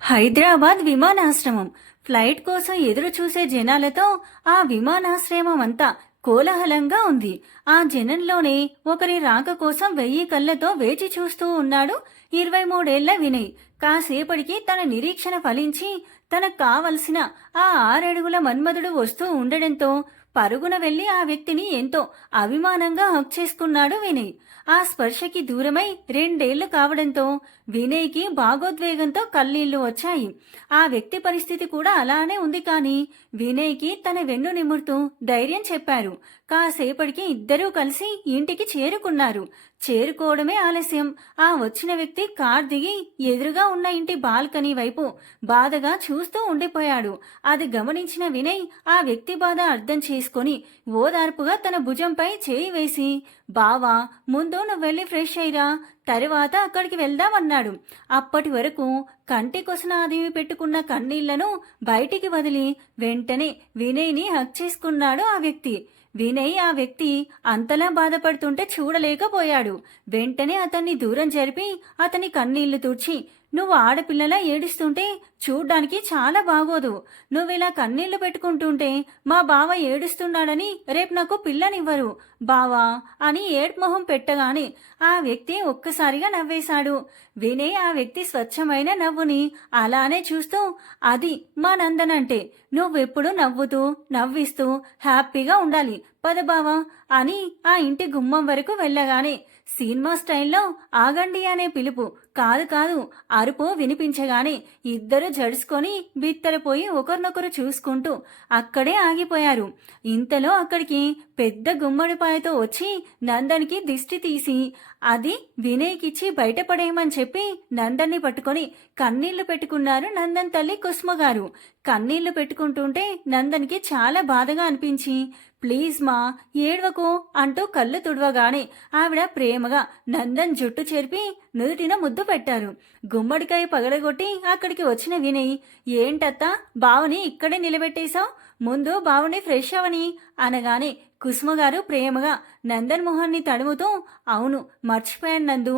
Hyderabad విమానాశ్రమం. Flight కోసం ఎదురు చూసే జనాలతో ఆ విమానాశ్రయం అంతా కోలాహలంగా ఉంది. ఆ జనంలోనే ఒకరి రాక కోసం 1000 కళ్ళతో వేచి చూస్తూ ఉన్నాడు 23 ఏళ్ల వినయ్. కాసేపటికి తన నిరీక్షణ ఫలించి తనకు కావలసిన ఆ 6 అడుగుల మన్మధుడు వస్తూ ఉండడంతో పరుగున వెళ్లి ఆ వ్యక్తిని ఎంతో అభిమానంగా హక్ చేసుకున్నాడు వినయ్. ఆ స్పర్శకి దూరమై 2 ఏళ్లు కావడంతో వినయ్కి భాగోద్వేగంతో కన్నీళ్లు వచ్చాయి. ఆ వ్యక్తి పరిస్థితి కూడా అలానే ఉంది. కానీ వినయ్కి తన వెన్ను నిమురుతూ ధైర్యం చెప్పారు. కాసేపటికి ఇద్దరూ కలిసి ఇంటికి చేరుకున్నారు. చేరుకోవడమే ఆలస్యం. ఆ వచ్చిన వ్యక్తి కార్ దిగి ఎదురుగా ఉన్న ఇంటి బాల్కనీ వైపు బాధగా చూస్తూ ఉండిపోయాడు. అది గమనించిన వినయ్ ఆ వ్యక్తి బాధ అర్థం చేసుకొని ఓదార్పుగా తన భుజంపై చేయి వేసి, బావా, ముందు నువ్వు వెళ్ళి ఫ్రెష్ అయ్యిరా, తరువాత అక్కడికి వెళ్దామన్నాడు. అప్పటి వరకు కంటి కొసన అదిమి పెట్టుకున్న కన్నీళ్లను బయటికి వదిలి వెంటనే వినయ్ని హక్ చేసుకున్నాడు ఆ వ్యక్తి. వినయ్ ఆ వ్యక్తి అంతలా బాధపడుతుంటే చూడలేకపోయాడు. వెంటనే అతన్ని దూరం జరిపి అతని కన్నీళ్లు తుడిచి, నువ్వు ఆడపిల్లలా ఏడుస్తుంటే చూడ్డానికి చాలా బాగోదు. నువ్విలా కన్నీళ్లు పెట్టుకుంటుంటే మా బావ ఏడుస్తున్నాడని రేపు నాకు పిల్లనివ్వరు బావా అని ఏడ్మొహం పెట్టగానే ఆ వ్యక్తి ఒక్కసారిగా నవ్వేశాడు. వినయ్ ఆ వ్యక్తి స్వచ్ఛమైన నవ్వుని అలానే చూస్తూ, అది మా నందనంటే, నువ్వెప్పుడు నవ్వుతూ నవ్విస్తూ హ్యాపీగా ఉండాలి, పద బావా అని ఆ ఇంటి గుమ్మం వరకు వెళ్ళగానే సినిమా స్టైల్లో ఆగండి అనే పిలుపు కాదు కాదు అరుపు వినిపించగానే ఇద్దరు జడుసుకొని బిత్తరపోయి ఒకరినొకరు చూసుకుంటూ అక్కడే ఆగిపోయారు. ఇంతలో అక్కడికి పెద్ద గుమ్మడిపాయతో వచ్చి నందన్కి దిష్టి తీసి అది వినయ్కిచ్చి బయటపడేయమని చెప్పి నందన్ని పట్టుకొని కన్నీళ్లు పెట్టుకున్నారు నందన్ తల్లి కుసుమగారు. కన్నీళ్లు పెట్టుకుంటుంటే నందన్కి చాలా బాధగా అనిపించి, ప్లీజ్ మా, ఏడ్వకు అంటూ కళ్ళు తుడవగానే ఆవిడ ప్రేమగా నందన్ జుట్టు చెరిపి నుదుటిన ముద్దు పెట్టారు. గుమ్మడికాయ పగలగొట్టి అక్కడికి వచ్చిన వినయ్, ఏంటత్తా బావని ఇక్కడే నిలబెట్టేశావు, ముందు బావని ఫ్రెష్ అవని అనగానే కుసుమగారు ప్రేమగా నందన్ మొహాన్ని తడుముతూ, అవును మర్చిపోయాను నందు,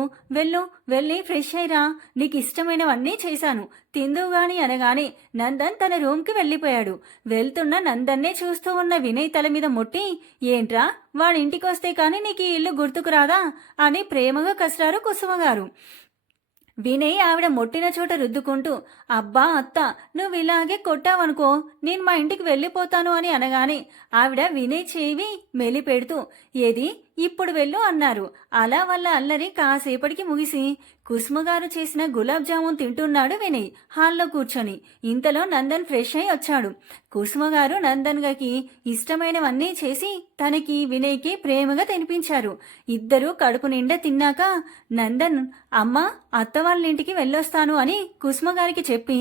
వెళ్ళి ఫ్రెష్ అయ్యిరా, నీకు ఇష్టమైనవన్నీ చేశాను, తిందువుగాని అనగానే నందన్ తన రూమ్కి వెళ్ళిపోయాడు. వెళ్తున్న నందన్నే చూస్తూ ఉన్న వినయ్ తల మీద ముట్టి, ఏంట్రా వాడింటికొస్తే కానీ నీకు ఈ ఇల్లు గుర్తుకు రాదా అని ప్రేమగా కసిరారు కుసుమగారు. వినయ్ ఆవిడ మొట్టిన చోట రుద్దుకుంటూ, అబ్బా అత్త, నువ్వు ఇలాగే కొట్టావనుకో నేను మా ఇంటికి వెళ్ళిపోతాను అని అనగానే ఆవిడ వినయ్ చేవి మెలిపెడుతూ, ఏది ఇప్పుడు వెళ్ళు అన్నారు. అలా వాళ్ళ అల్లరి కాసేపటికి ముగిసి కుసుమగారు చేసిన గులాబ్ జామున్ తింటున్నాడు వినయ్ హాల్లో కూర్చొని. ఇంతలో నందన్ ఫ్రెష్ అయి వచ్చాడు. కుసుమగారు నందన్కి ఇష్టమైనవన్నీ చేసి తనకి వినయ్కి ప్రేమగా తినిపించారు. ఇద్దరూ కడుపు నిండా తిన్నాక నందన్, అమ్మ అత్త వాళ్ళ ఇంటికి వెళ్ళొస్తాను అని కుసుమగారికి చెప్పి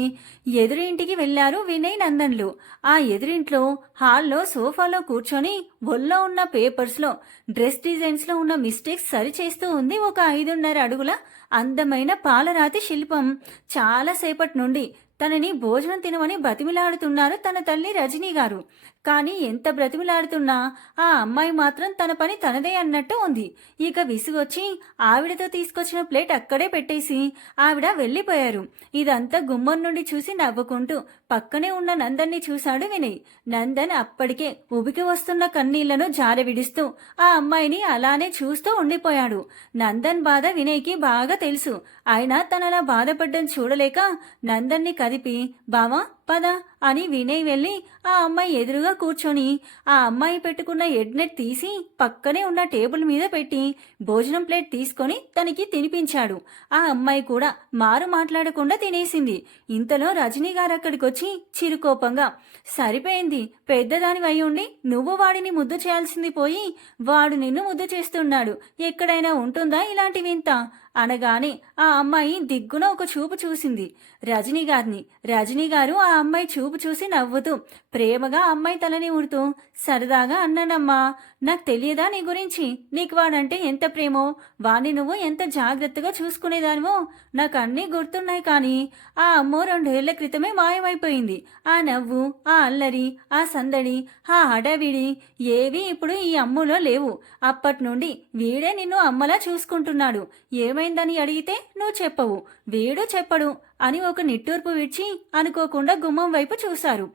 ఎదురు ఇంటికి వెళ్లారు వినయ్ నందన్లు. ఆ ఎదురింట్లో హాల్లో సోఫాలో కూర్చొని ఒళ్ళో ఉన్న పేపర్స్లో డ్రెస్ డిజైన్స్లో ఉన్న మిస్టేక్స్ సరిచేస్తూ ఉంది ఒక 5.5 అడుగుల అందమైన పాలరాతి శిల్పం. చాలాసేపటి నుండి తనని భోజనం తినమని బ్రతిమిలాడుతున్నారు తన తల్లి రజనీ గారు. కానీ ఎంత బ్రతిమిలాడుతున్నా ఆ అమ్మాయి మాత్రం తన పని తనదే అన్నట్టు ఉంది. ఇక విసుగొచ్చి ఆవిడతో తీసుకొచ్చిన ప్లేట్ అక్కడే పెట్టేసి ఆవిడ వెళ్ళిపోయారు. ఇదంతా గుమ్మం నుండి చూసి నవ్వుకుంటూ పక్కనే ఉన్న నందన్ని చూశాడు వినయ్. నందన్ అప్పటికే ఉబికి వస్తున్న కన్నీళ్లను జారవిడుస్తూ ఆ అమ్మాయిని అలానే చూస్తూ ఉండిపోయాడు. నందన్ బాధ వినయ్కి బాగా తెలుసు. అయినా తనలా బాధపడ్డం చూడలేక నందన్ని కదిపి, బావా పద అని వినయ్ వెళ్ళి ఆ అమ్మాయి ఎదురుగా కూర్చొని ఆ అమ్మాయి పెట్టుకున్న ఎడ్నెట్ తీసి పక్కనే ఉన్న టేబుల్ మీద పెట్టి భోజనం ప్లేట్ తీసుకొని తనకి తినిపించాడు. ఆ అమ్మాయి కూడా మారు మాట్లాడకుండా తినేసింది. ఇంతలో రజనీ గారు అక్కడికి వచ్చి చిరుకోపంగా, సరిపోయింది, పెద్దదాని అయి ఉండి నువ్వు వాడిని ముద్దు చేయాల్సింది పోయి వాడు నిన్ను ముద్దు చేస్తున్నాడు, ఎక్కడైనా ఉంటుందా ఇలాంటి వింత అనగానే ఆ అమ్మాయి దిగ్గున ఒక చూపు చూసింది రజనీ గారిని. రజనీ గారు ఆ అమ్మాయి చూపు చూసి నవ్వుతూ ప్రేమగా అమ్మాయి తలని ఊడుతూ, సరదాగా అన్నానమ్మా, నాకు తెలియదా నీ గురించి, నీకు వాడంటే ఎంత ప్రేమో, వాణ్ణి నువ్వు ఎంత జాగ్రత్తగా చూసుకునేదానివో నాకు అన్నీ గుర్తున్నాయి. కానీ ఆ అమ్మో 2 ఏళ్ల క్రితమే మాయమైపోయింది. ఆ నవ్వు, ఆ అల్లరి, ఆ సందడి, ఆ హడావిడి ఏవి ఇప్పుడు ఈ అమ్ములో లేవు. అప్పటి నుండి వీడే నిన్ను అమ్మలా చూసుకుంటున్నాడు. ఏమైనా ఏమైందని అడిగితే నువ్వు చెప్పవు, వీడు చెప్పడు అని ఒక నిట్టూర్పు విడిచి అనుకోకుండా గుమ్మం వైపు చూశారు.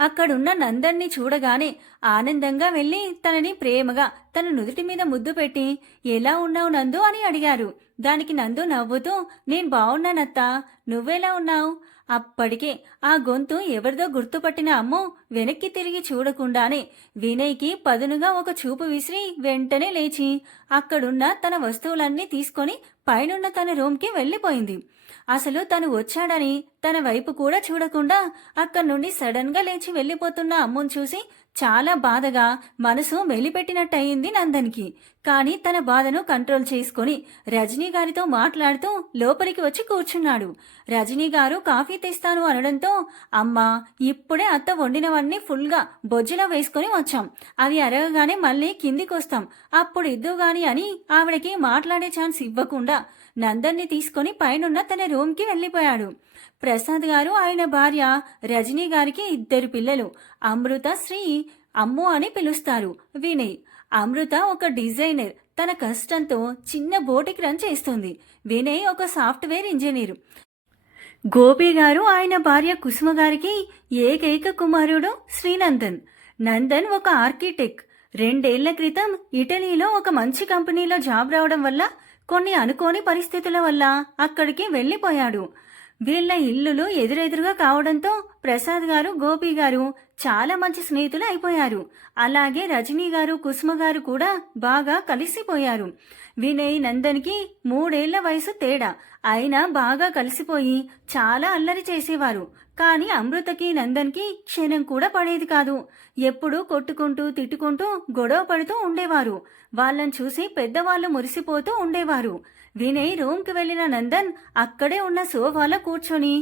అక్కడున్న నందన్ని చూడగానే ఆనందంగా వెళ్లి తనని ప్రేమగా తన నుదుటి మీద ముద్దు పెట్టి ఎలా ఉన్నావు నందు అని అడిగారు. దానికి నందు నవ్వుతూ నేను బావున్నానత్తా, నువ్వెలా ఉన్నావు? అప్పటికే ఆ గొంతు ఎవరిదో గుర్తుపట్టిన అమ్ము వెనక్కి తిరిగి చూడకుండానే వినయ్కి పదునుగా ఒక చూపు విసిరి వెంటనే లేచి అక్కడున్న తన వస్తువులన్నీ తీసుకొని పైనున్న తన రూమ్కి వెళ్లిపోయింది. అసలు తను వచ్చాడని తన వైపు కూడా చూడకుండా అక్కడి నుండి సడన్ గా లేచి వెళ్లిపోతున్న అమ్మును చూసి చాలా బాధగా మనసు మెలిపెట్టినట్టయింది నందన్కి. కానీ తన బాధను కంట్రోల్ చేసుకుని రజనీ గారితో మాట్లాడుతూ లోపలికి వచ్చి కూర్చున్నాడు. రజనీ గారు కాఫీ తెస్తాను అనడంతో అమ్మా ఇప్పుడే అత్త వండినవన్నీ ఫుల్గా బొజ్జులో వేసుకుని వచ్చాం, అవి అరగగానే మళ్ళీ కిందికొస్తాం, అప్పుడు ఇద్దుగాని అని ఆవిడకి మాట్లాడే ఛాన్స్ ఇవ్వకుండా నందన్ని తీసుకుని పైనున్న తన రూమ్కి వెళ్లిపోయాడు. ప్రసాద్ గారు ఆయన భార్య రజనీ గారికి 2 పిల్లలు, అమృత, శ్రీ, అమ్ము అని పిలుస్తారు. వినయ్. అమృత ఒక డిజైనర్, తన కష్టంతో చిన్న బోటికి రన్ చేస్తుంది. వినయ్ ఒక సాఫ్ట్వేర్ ఇంజనీరు. గోపి గారు ఆయన భార్య కుసుమ గారికి ఏకైక కుమారుడు శ్రీనందన్. నందన్ ఒక ఆర్కిటెక్ట్. 2 ఏళ్ల క్రితం ఇటలీలో ఒక మంచి కంపెనీలో జాబ్ రావడం వల్ల కొన్ని అనుకోని పరిస్థితుల వల్ల అక్కడికి వెళ్లిపోయాడు. వీళ్ల ఇల్లులు ఎదురెదురుగా కావడంతో ప్రసాద్ గారు గోపి గారు చాలా మంచి స్నేహితులు అయిపోయారు. అలాగే రజనీ గారు కుసుమ గారు కూడా బాగా కలిసిపోయారు. వినయ్ నందన్కి 3 ఏళ్ల వయసు తేడా అయినా బాగా కలిసిపోయి చాలా అల్లరి చేసేవారు. కానీ అమృతకి నందన్కి క్షణం కూడా పడేది కాదు. ఎప్పుడూ కొట్టుకుంటూ తిట్టుకుంటూ గొడవ పడుతూ ఉండేవారు. వాళ్ళని చూసి పెద్దవాళ్లు మురిసిపోతూ ఉండేవారు. వినయ్ రూమ్కి వెళ్లిన నందన్ అక్కడే ఉన్న సోఫాలో కూర్చొని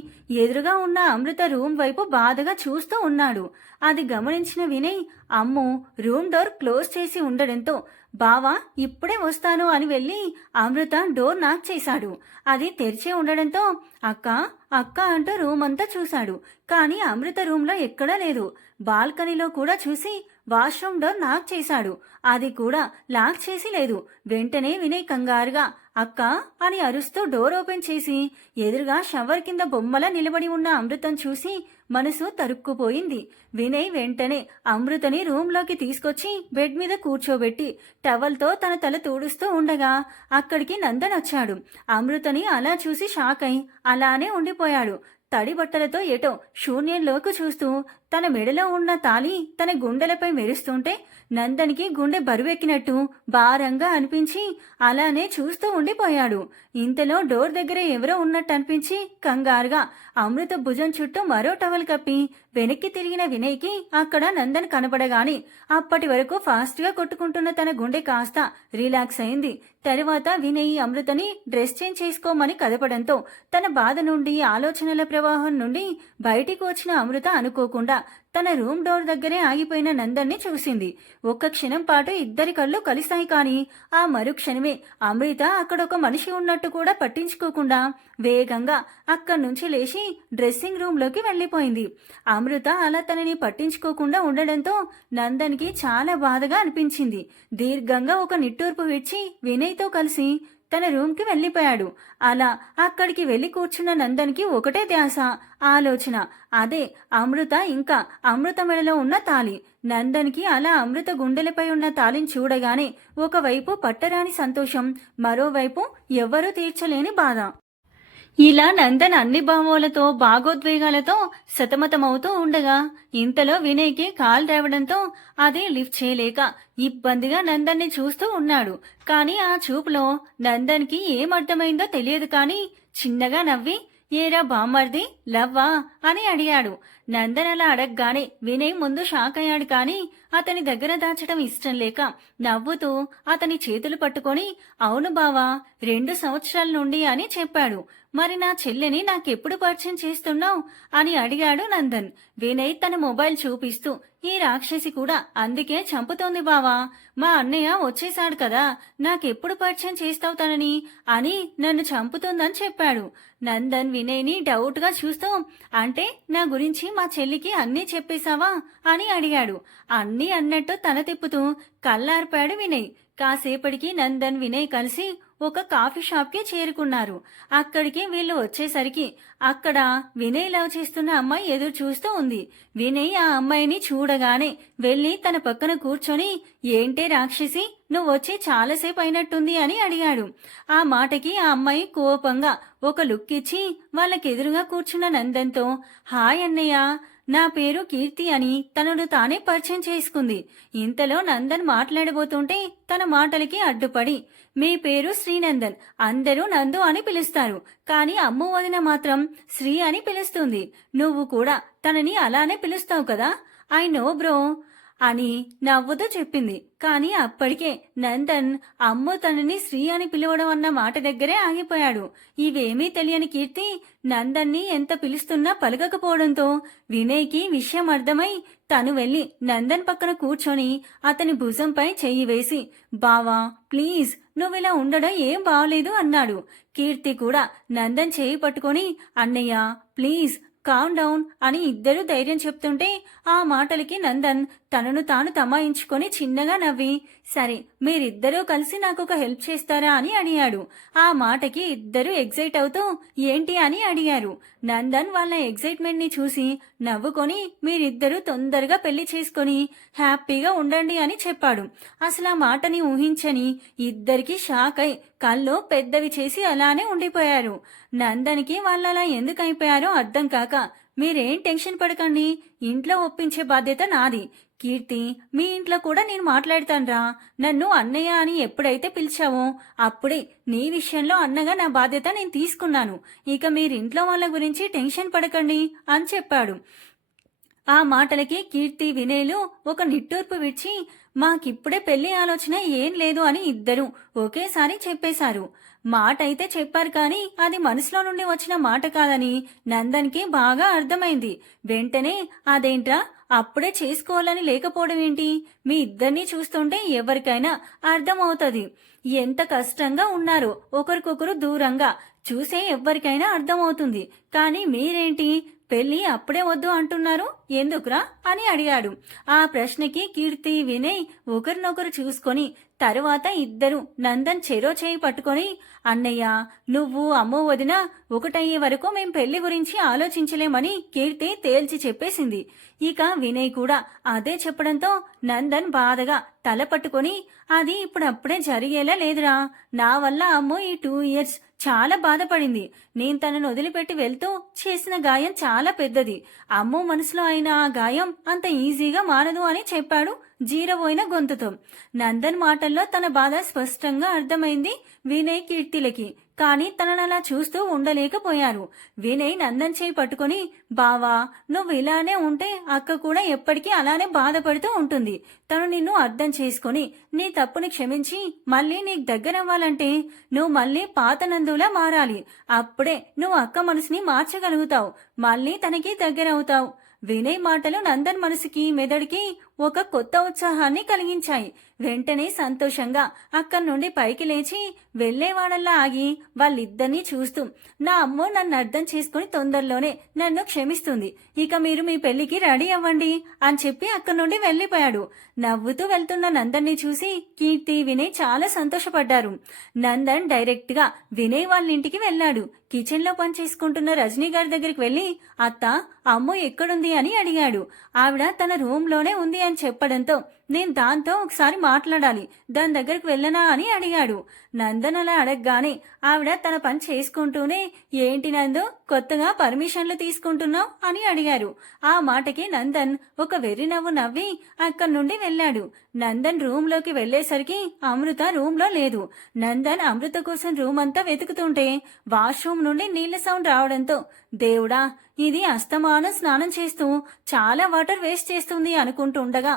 ఎదురుగా ఉన్న అమృత రూమ్ వైపు బాధగా చూస్తూ ఉన్నాడు. అది గమనించిన వినయ్ అమ్ము రూమ్ డోర్ క్లోజ్ చేసి ఉండడంతో బావా ఇప్పుడే వస్తాను అని వెళ్లి అమృత డోర్ నాక్ చేశాడు. అది తెరిచే ఉండడంతో అక్క అక్క అంటూ రూమ్ అంతా చూశాడు. కానీ అమృత రూమ్లో ఎక్కడా లేదు. బాల్కనీలో కూడా చూసి వాష్రూమ్ డోర్ నాక్ చేశాడు. అది కూడా లాక్ చేసి లేదు. వెంటనే వినయ్ కంగారుగా అక్క అని అరుస్తూ డోర్ ఓపెన్ చేసి ఎదురుగా షవర్ కింద బొమ్మలా నిలబడి ఉన్న అమృతం చూసి మనసు తరుక్కుపోయింది. వినయ్ వెంటనే అమృతని రూమ్లోకి తీసుకొచ్చి బెడ్ మీద కూర్చోబెట్టి టవల్తో తన తల తూడుస్తూ ఉండగా అక్కడికి నందన్ వచ్చాడు. అమృతని అలా చూసి షాక్ అయి అలానే ఉండిపోయాడు. తడి బట్టలతో ఎటో శూన్యంలోకి చూస్తూ తన మెడలో ఉన్న తాళి తన గుండెలపై మెరుస్తుంటే నందన్కి గుండె బరువెక్కినట్టు భారంగా అనిపించి అలానే చూస్తూ ఉండిపోయాడు. ఇంతలో డోర్ దగ్గర ఎవరో ఉన్నట్టు అనిపించి కంగారుగా అమృత భుజం చుట్టూ మరో టవల్ కప్పి వెనక్కి తిరిగిన వినయ్కి అక్కడ నందన్ కనపడగాని అప్పటి వరకు ఫాస్ట్గా కొట్టుకుంటున్న తన గుండె కాస్త రిలాక్స్ అయింది. తరువాత వినయ్ అమృతని డ్రెస్ చేంజ్ చేసుకోమని కదపడంతో తన బాధ నుండి ఆలోచనల ప్రవాహం నుండి బయటికి వచ్చిన అమృత అనుకోకుండా తన రూమ్ డోర్ దగ్గరే ఆగిపోయిన నందన్ని చూసింది. ఒక్క క్షణం పాటు ఇద్దరి కళ్ళు కలిశాయి. కానీ ఆ మరుక్షణమే అమృత అక్కడ ఒక మనిషి ఉన్నట్టు కూడా పట్టించుకోకుండా వేగంగా అక్కడి నుంచి లేచి డ్రెస్సింగ్ రూమ్లోకి వెళ్లిపోయింది. అమృత అలా తనని పట్టించుకోకుండా ఉండడంతో నందన్కి చాలా బాధగా అనిపించింది. దీర్ఘంగా ఒక నిట్టూర్పు విడిచి వినయ్తో కలిసి తన రూమ్కి వెళ్లిపోయాడు. అలా అక్కడికి వెళ్లి కూర్చున్న నందన్కి ఒకటే ధ్యాస, ఆలోచన. అదే అమృత, ఇంకా అమృత మెడలో ఉన్న తాళి. నందన్కి అలా అమృత గుండెలపై ఉన్న తాళిని చూడగానే ఒకవైపు పట్టరాని సంతోషం, మరోవైపు ఎవ్వరూ తీర్చలేని బాధ. ఇలా నందన్ అన్ని భావాలతో భాగోద్వేగాలతో సతమతమవుతూ ఉండగా ఇంతలో వినయ్కి కాల్ రావడంతో అది లిఫ్ట్ చేయలేక ఇబ్బందిగా నందన్ని చూస్తూ ఉన్నాడు. కానీ ఆ చూపులో నందన్కి ఏమర్థమైందో తెలియదు. కానీ చిన్నగా నవ్వి ఏరా బామ్మర్ది లవ్వా అని అడిగాడు. నందన్ అలా అడగగానే వినయ్ ముందు షాక్ అయ్యాడు. కానీ అతని దగ్గర దాచడం ఇష్టం లేక నవ్వుతూ అతని చేతులు పట్టుకొని అవును బావా 2 సంవత్సరాల నుండి అని చెప్పాడు. మరి నా చెల్లెని నాకెప్పుడు పరిచయం చేస్తున్నావు అని అడిగాడు నందన్. వినయ్ తన మొబైల్ చూపిస్తూ ఈ రాక్షసి కూడా అందుకే చంపుతోంది బావా, మా అన్నయ్య వచ్చేశాడు కదా, నాకెప్పుడు పరిచయం చేస్తావు తనని అని నన్ను చంపుతుందని చెప్పాడు. నందన్ వినయ్ని డౌట్గా చూస్తూ అంటే నా గురించి మా చెల్లికి అన్నీ చెప్పేశావా అని అడిగాడు. అన్నీ అన్నట్టు తల తిప్పుతూ కళ్ళార్పాడు వినయ్. కాసేపటికి నందన్ వినయ్ కలిసి ఒక కాఫీ షాప్కి చేరుకున్నారు. అక్కడికి వీళ్ళు వచ్చేసరికి అక్కడ వినయ్ లవ్ చేస్తున్న అమ్మాయి ఎదురు చూస్తూ ఉంది. వినయ్ ఆ అమ్మాయిని చూడగానే వెళ్లి తన పక్కన కూర్చొని, ఏంటే రాక్షసి, నువ్వొచ్చి చాలాసేపు అయినట్టుంది అని అడిగాడు. ఆ మాటకి ఆ అమ్మాయి కోపంగా ఒక లుక్ ఇచ్చి వాళ్ళకెదురుగా కూర్చున్న నందన్తో, హాయ్ అన్నయ్య, నా పేరు కీర్తి అని తనను తానే పరిచయం చేసుకుంది. ఇంతలో నందన్ మాట్లాడబోతుంటే తన మాటలకి అడ్డుపడి, మీ పేరు శ్రీనందన్, అందరూ నందు అని పిలుస్తారు, కానీ అమ్ము వదిన మాత్రం శ్రీ అని పిలుస్తుంది. నువ్వు కూడా తనని అలానే పిలుస్తావు కదా. ఐ నో బ్రో అని నవ్వుతూ చెప్పింది. కానీ అప్పటికే నందన్ అమ్ము తనని శ్రీ అని పిలవడం అన్న మాట దగ్గరే ఆగిపోయాడు. ఇవేమీ తెలియని కీర్తి నందన్ని ఎంత పిలుస్తున్నా పలకకపోవడంతో వినయ్కి విషయం అర్థమై తను వెళ్లి నందన్ పక్కన కూర్చొని అతని భుజంపై చెయ్యి వేసి, బావా ప్లీజ్, నువ్విలా ఉండడం ఏం బావలేదు అన్నాడు. కీర్తి కూడా నందన్ చేయి పట్టుకొని, అన్నయ్య ప్లీజ్ కామ్ డౌన్ అని ఇద్దరూ ధైర్యం చెప్తుంటే ఆ మాటలకి నందన్ తనను తాను తమాయించుకొని చిన్నగా నవ్వి, సరే మీరిద్దరూ కలిసి నాకొక హెల్ప్ చేస్తారా అని అడిగాడు. ఆ మాటకి ఇద్దరూ ఎగ్జైట్ అవుతూ ఏంటి అని అడిగారు. నందన్ వాళ్ళ ఎగ్జైట్మెంట్ ని చూసి నవ్వుకొని, మీరిద్దరూ తొందరగా పెళ్లి చేసుకొని హ్యాపీగా ఉండండి అని చెప్పాడు. అసలు ఆ మాటని ఊహించని ఇద్దరికి షాక్ అయి కళ్ళు పెద్దవి చేసి అలానే ఉండిపోయారు. నందన్కి వాళ్ళలా ఎందుకు అయిపోయారో అర్థం కాక, మీరేం టెన్షన్ పడకండి, ఇంట్లో ఒప్పించే బాధ్యత నాది. కీర్తి, మీ ఇంట్లో కూడా నేను మాట్లాడతానురా. నన్ను అన్నయ్య అని ఎప్పుడైతే పిలిచావో అప్పుడే నీ విషయంలో అన్నగా నా బాధ్యత నేను తీసుకున్నాను. ఇక మీరింట్లో వాళ్ళ గురించి టెన్షన్ పడకండి అని చెప్పాడు. ఆ మాటలకి కీర్తి వినయ్లు ఒక నిట్టూర్పు విడిచి, మాకిప్పుడే పెళ్లి ఆలోచన ఏం లేదు అని ఇద్దరూ ఒకేసారి చెప్పేశారు. మాట అయితే చెప్పారు కానీ అది మనసులో నుండి వచ్చిన మాట కాదని నందన్కి బాగా అర్థమైంది. వెంటనే, అదేంట్రా అప్పుడే చేసుకోవాలని లేకపోవడం ఏంటి, మీ ఇద్దరినీ చూస్తుంటే ఎవరికైనా అర్థమవుతుంది ఎంత కష్టంగా ఉన్నారో, ఒకరికొకరు దూరంగా చూసే ఎవ్వరికైనా అర్థమవుతుంది. కానీ మీరేంటి పెళ్లి అప్పుడే వద్దు అంటున్నారు, ఎందుకురా అని అడిగాడు. ఆ ప్రశ్నకి కీర్తి వినయ్ ఒకరినొకరు చూసుకొని తరువాత ఇద్దరు నందన్ చెరో చేయి పట్టుకొని, అన్నయ్య నువ్వు అమ్మో వదిన ఒకటయ్యే వరకు మేం పెళ్లి గురించి ఆలోచించలేమని కీర్తి తేల్చి చెప్పేసింది. ఇక వినయ్ కూడా అదే చెప్పడంతో నందన్ బాధగా తల పట్టుకొని, అది ఇప్పుడప్పుడే జరిగేలా లేదురా, నా వల్ల అమ్మో ఈ 2 years చాలా బాధపడింది. నేను తనను వదిలిపెట్టి వెళ్తూ చేసిన గాయం చాలా పెద్దది. అమ్మో మనసులో అయిన ఆ గాయం అంత ఈజీగా మారదు అని చెప్పాడు జీరబోయిన గొంతుతో. నందన్ మాటల్లో తన బాధ స్పష్టంగా అర్థమైంది వినయ్ కీర్తిలకి. కానీ తననలా చూస్తూ ఉండలేకపోయారు. వినయ్ నందన్ చేయి పట్టుకుని, బావా నువ్వు ఇలానే ఉంటే అక్క కూడా ఎప్పటికీ అలానే బాధపడుతూ ఉంటుంది. తను నిన్ను అర్థం చేసుకుని నీ తప్పుని క్షమించి మళ్ళీ నీకు దగ్గరవ్వాలంటే నువ్వు మళ్ళీ పాత నందులా మారాలి. అప్పుడే నువ్వు అక్క మనసుని మార్చగలుగుతావు, మళ్ళీ తనకి దగ్గరవుతావు. వినయ్ మాటలు నందన్ మనసుకి మెదడుకి ఒక కొత్త ఉత్సాహాన్ని కలిగించాయి. వెంటనే సంతోషంగా అక్కడి నుండి పైకి లేచి వెళ్లేవాడల్లా ఆగి వాళ్ళిద్దరినీ చూస్తూ, నా అమ్మో నన్ను అర్థం చేసుకుని తొందరలోనే నన్ను క్షమిస్తుంది, ఇక మీరు మీ పెళ్లికి రెడీ అవ్వండి అని చెప్పి అక్కడి నుండి వెళ్లిపోయాడు. నవ్వుతూ వెళ్తున్న నందన్ని చూసి కీర్తి వినయ్ చాలా సంతోషపడ్డారు. నందన్ డైరెక్ట్ గా వినయ్ వాళ్ళ ఇంటికి వెళ్లాడు. కిచెన్ లో పనిచేసుకుంటున్న రజనీ గారి దగ్గరికి వెళ్లి, అత్త అమ్ము ఎక్కడుంది అని అడిగాడు. ఆవిడ తన రూమ్ లోనే ఉంది అని చెప్పడంతో, నేను దాంతో ఒకసారి మాట్లాడాలి, దాని దగ్గరకు వెళ్ళనా అని అడిగాడు. నందన్ అలా అడగగానే ఆవిడ తన పని చేసుకుంటూనే, ఏంటి నందు కొత్తగా పర్మిషన్లు తీసుకుంటున్నావు అని అడిగారు. ఆ మాటకి నందన్ ఒక వెర్రి నవ్వు నవ్వి అక్కడి నుండి వెళ్ళాడు. నందన్ రూమ్ లోకి వెళ్లేసరికి అమృత రూమ్ లో లేదు. నందన్ అమృత కోసం రూమ్ అంతా వెతుకుతుంటే వాష్రూమ్ నుండి నీళ్ల సౌండ్ రావడంతో, దేవుడా ఇది అస్తమానం స్నానం చేస్తూ చాలా వాటర్ వేస్ట్ చేస్తుంది అనుకుంటూ ఉండగా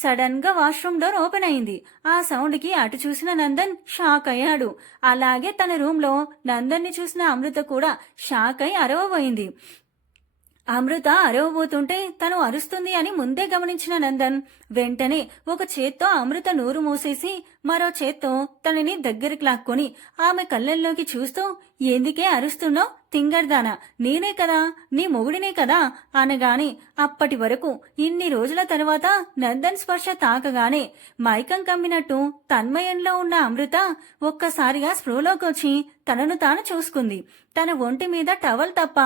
సడన్ గా వాష్రూమ్ డోర్ ఓపెన్ అయింది. ఆ సౌండ్ కి అటు చూసిన నందన్ షాక్ అయ్యాడు. అలాగే తన రూమ్ లో నందన్ ని చూసిన అమృత కూడా షాక్ అయి అరవబోయింది. అమృత అరవబోతుంటే తను అరుస్తుంది అని ముందే గమనించిన నందన్ వెంటనే ఒక చేత్తో అమృత నోరు మూసేసి మరో చేత్తో తనని దగ్గరికి లాక్కొని ఆమె కళ్ళల్లోకి చూస్తూ, ఎందుకే అరుస్తున్నావు తింగర్దానా, నేనే కదా, నీ మొగుడినే కదా అనగానే అప్పటి వరకు ఇన్ని రోజుల తరువాత నందన్ స్పర్శ తాకగానే మైకం కమ్మినట్టు తన్మయంలో ఉన్న అమృత ఒక్కసారిగా స్పృహలోకొచ్చి తనను తాను చూసుకుంది. తన ఒంటి మీద టవల్ తప్ప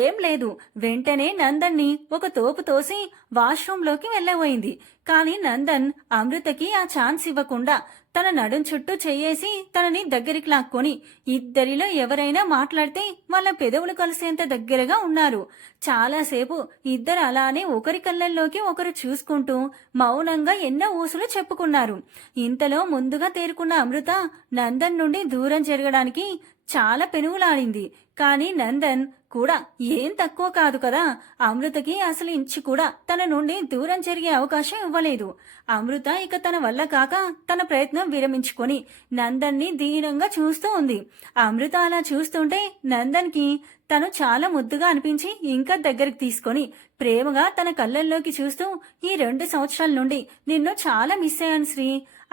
ఏం లేదు. వెంటనే నందన్ని ఒక తోపు తోసి వాష్రూంలోకి వెళ్ళబోయింది. కాని నందన్ అమృతకి ఆ ఛాన్స్ ఇవ్వకుండా తన నడుం చుట్టూ చెయ్యేసి తనని దగ్గరికి లాక్కొని, ఇద్దరిలో ఎవరైనా మాట్లాడితే వాళ్ళ పెదవులు కలిసేంత దగ్గరగా ఉన్నారు. చాలాసేపు ఇద్దరు అలానే ఒకరి కళ్ళల్లోకి ఒకరు చూసుకుంటూ మౌనంగా ఎన్నో ఊసులు చెప్పుకున్నారు. ఇంతలో ముందుగా తేరుకున్న అమృత నందన్ నుండి దూరం జరగడానికి చాలా పెనుగులాడింది. కాని నందన్ కూడా ఏం తక్కువ కాదు కదా, అమృతకి అసలు ఇంచు కూడా తన నుండి దూరం జరిగే అవకాశం ఇవ్వలేదు. అమృత ఇక తన వల్ల కాక తన ప్రయత్నం విరమించుకొని నందన్ని దీనంగా చూస్తూ ఉంది. అమృత అలా చూస్తుంటే నందన్కి తను చాలా ముద్దుగా అనిపించి ఇంకా దగ్గరికి తీసుకొని ప్రేమగా తన కళ్ళల్లోకి చూస్తూ, ఈ 2 సంవత్సరాల నుండి నిన్ను చాలా మిస్ అయ్యాను Sri,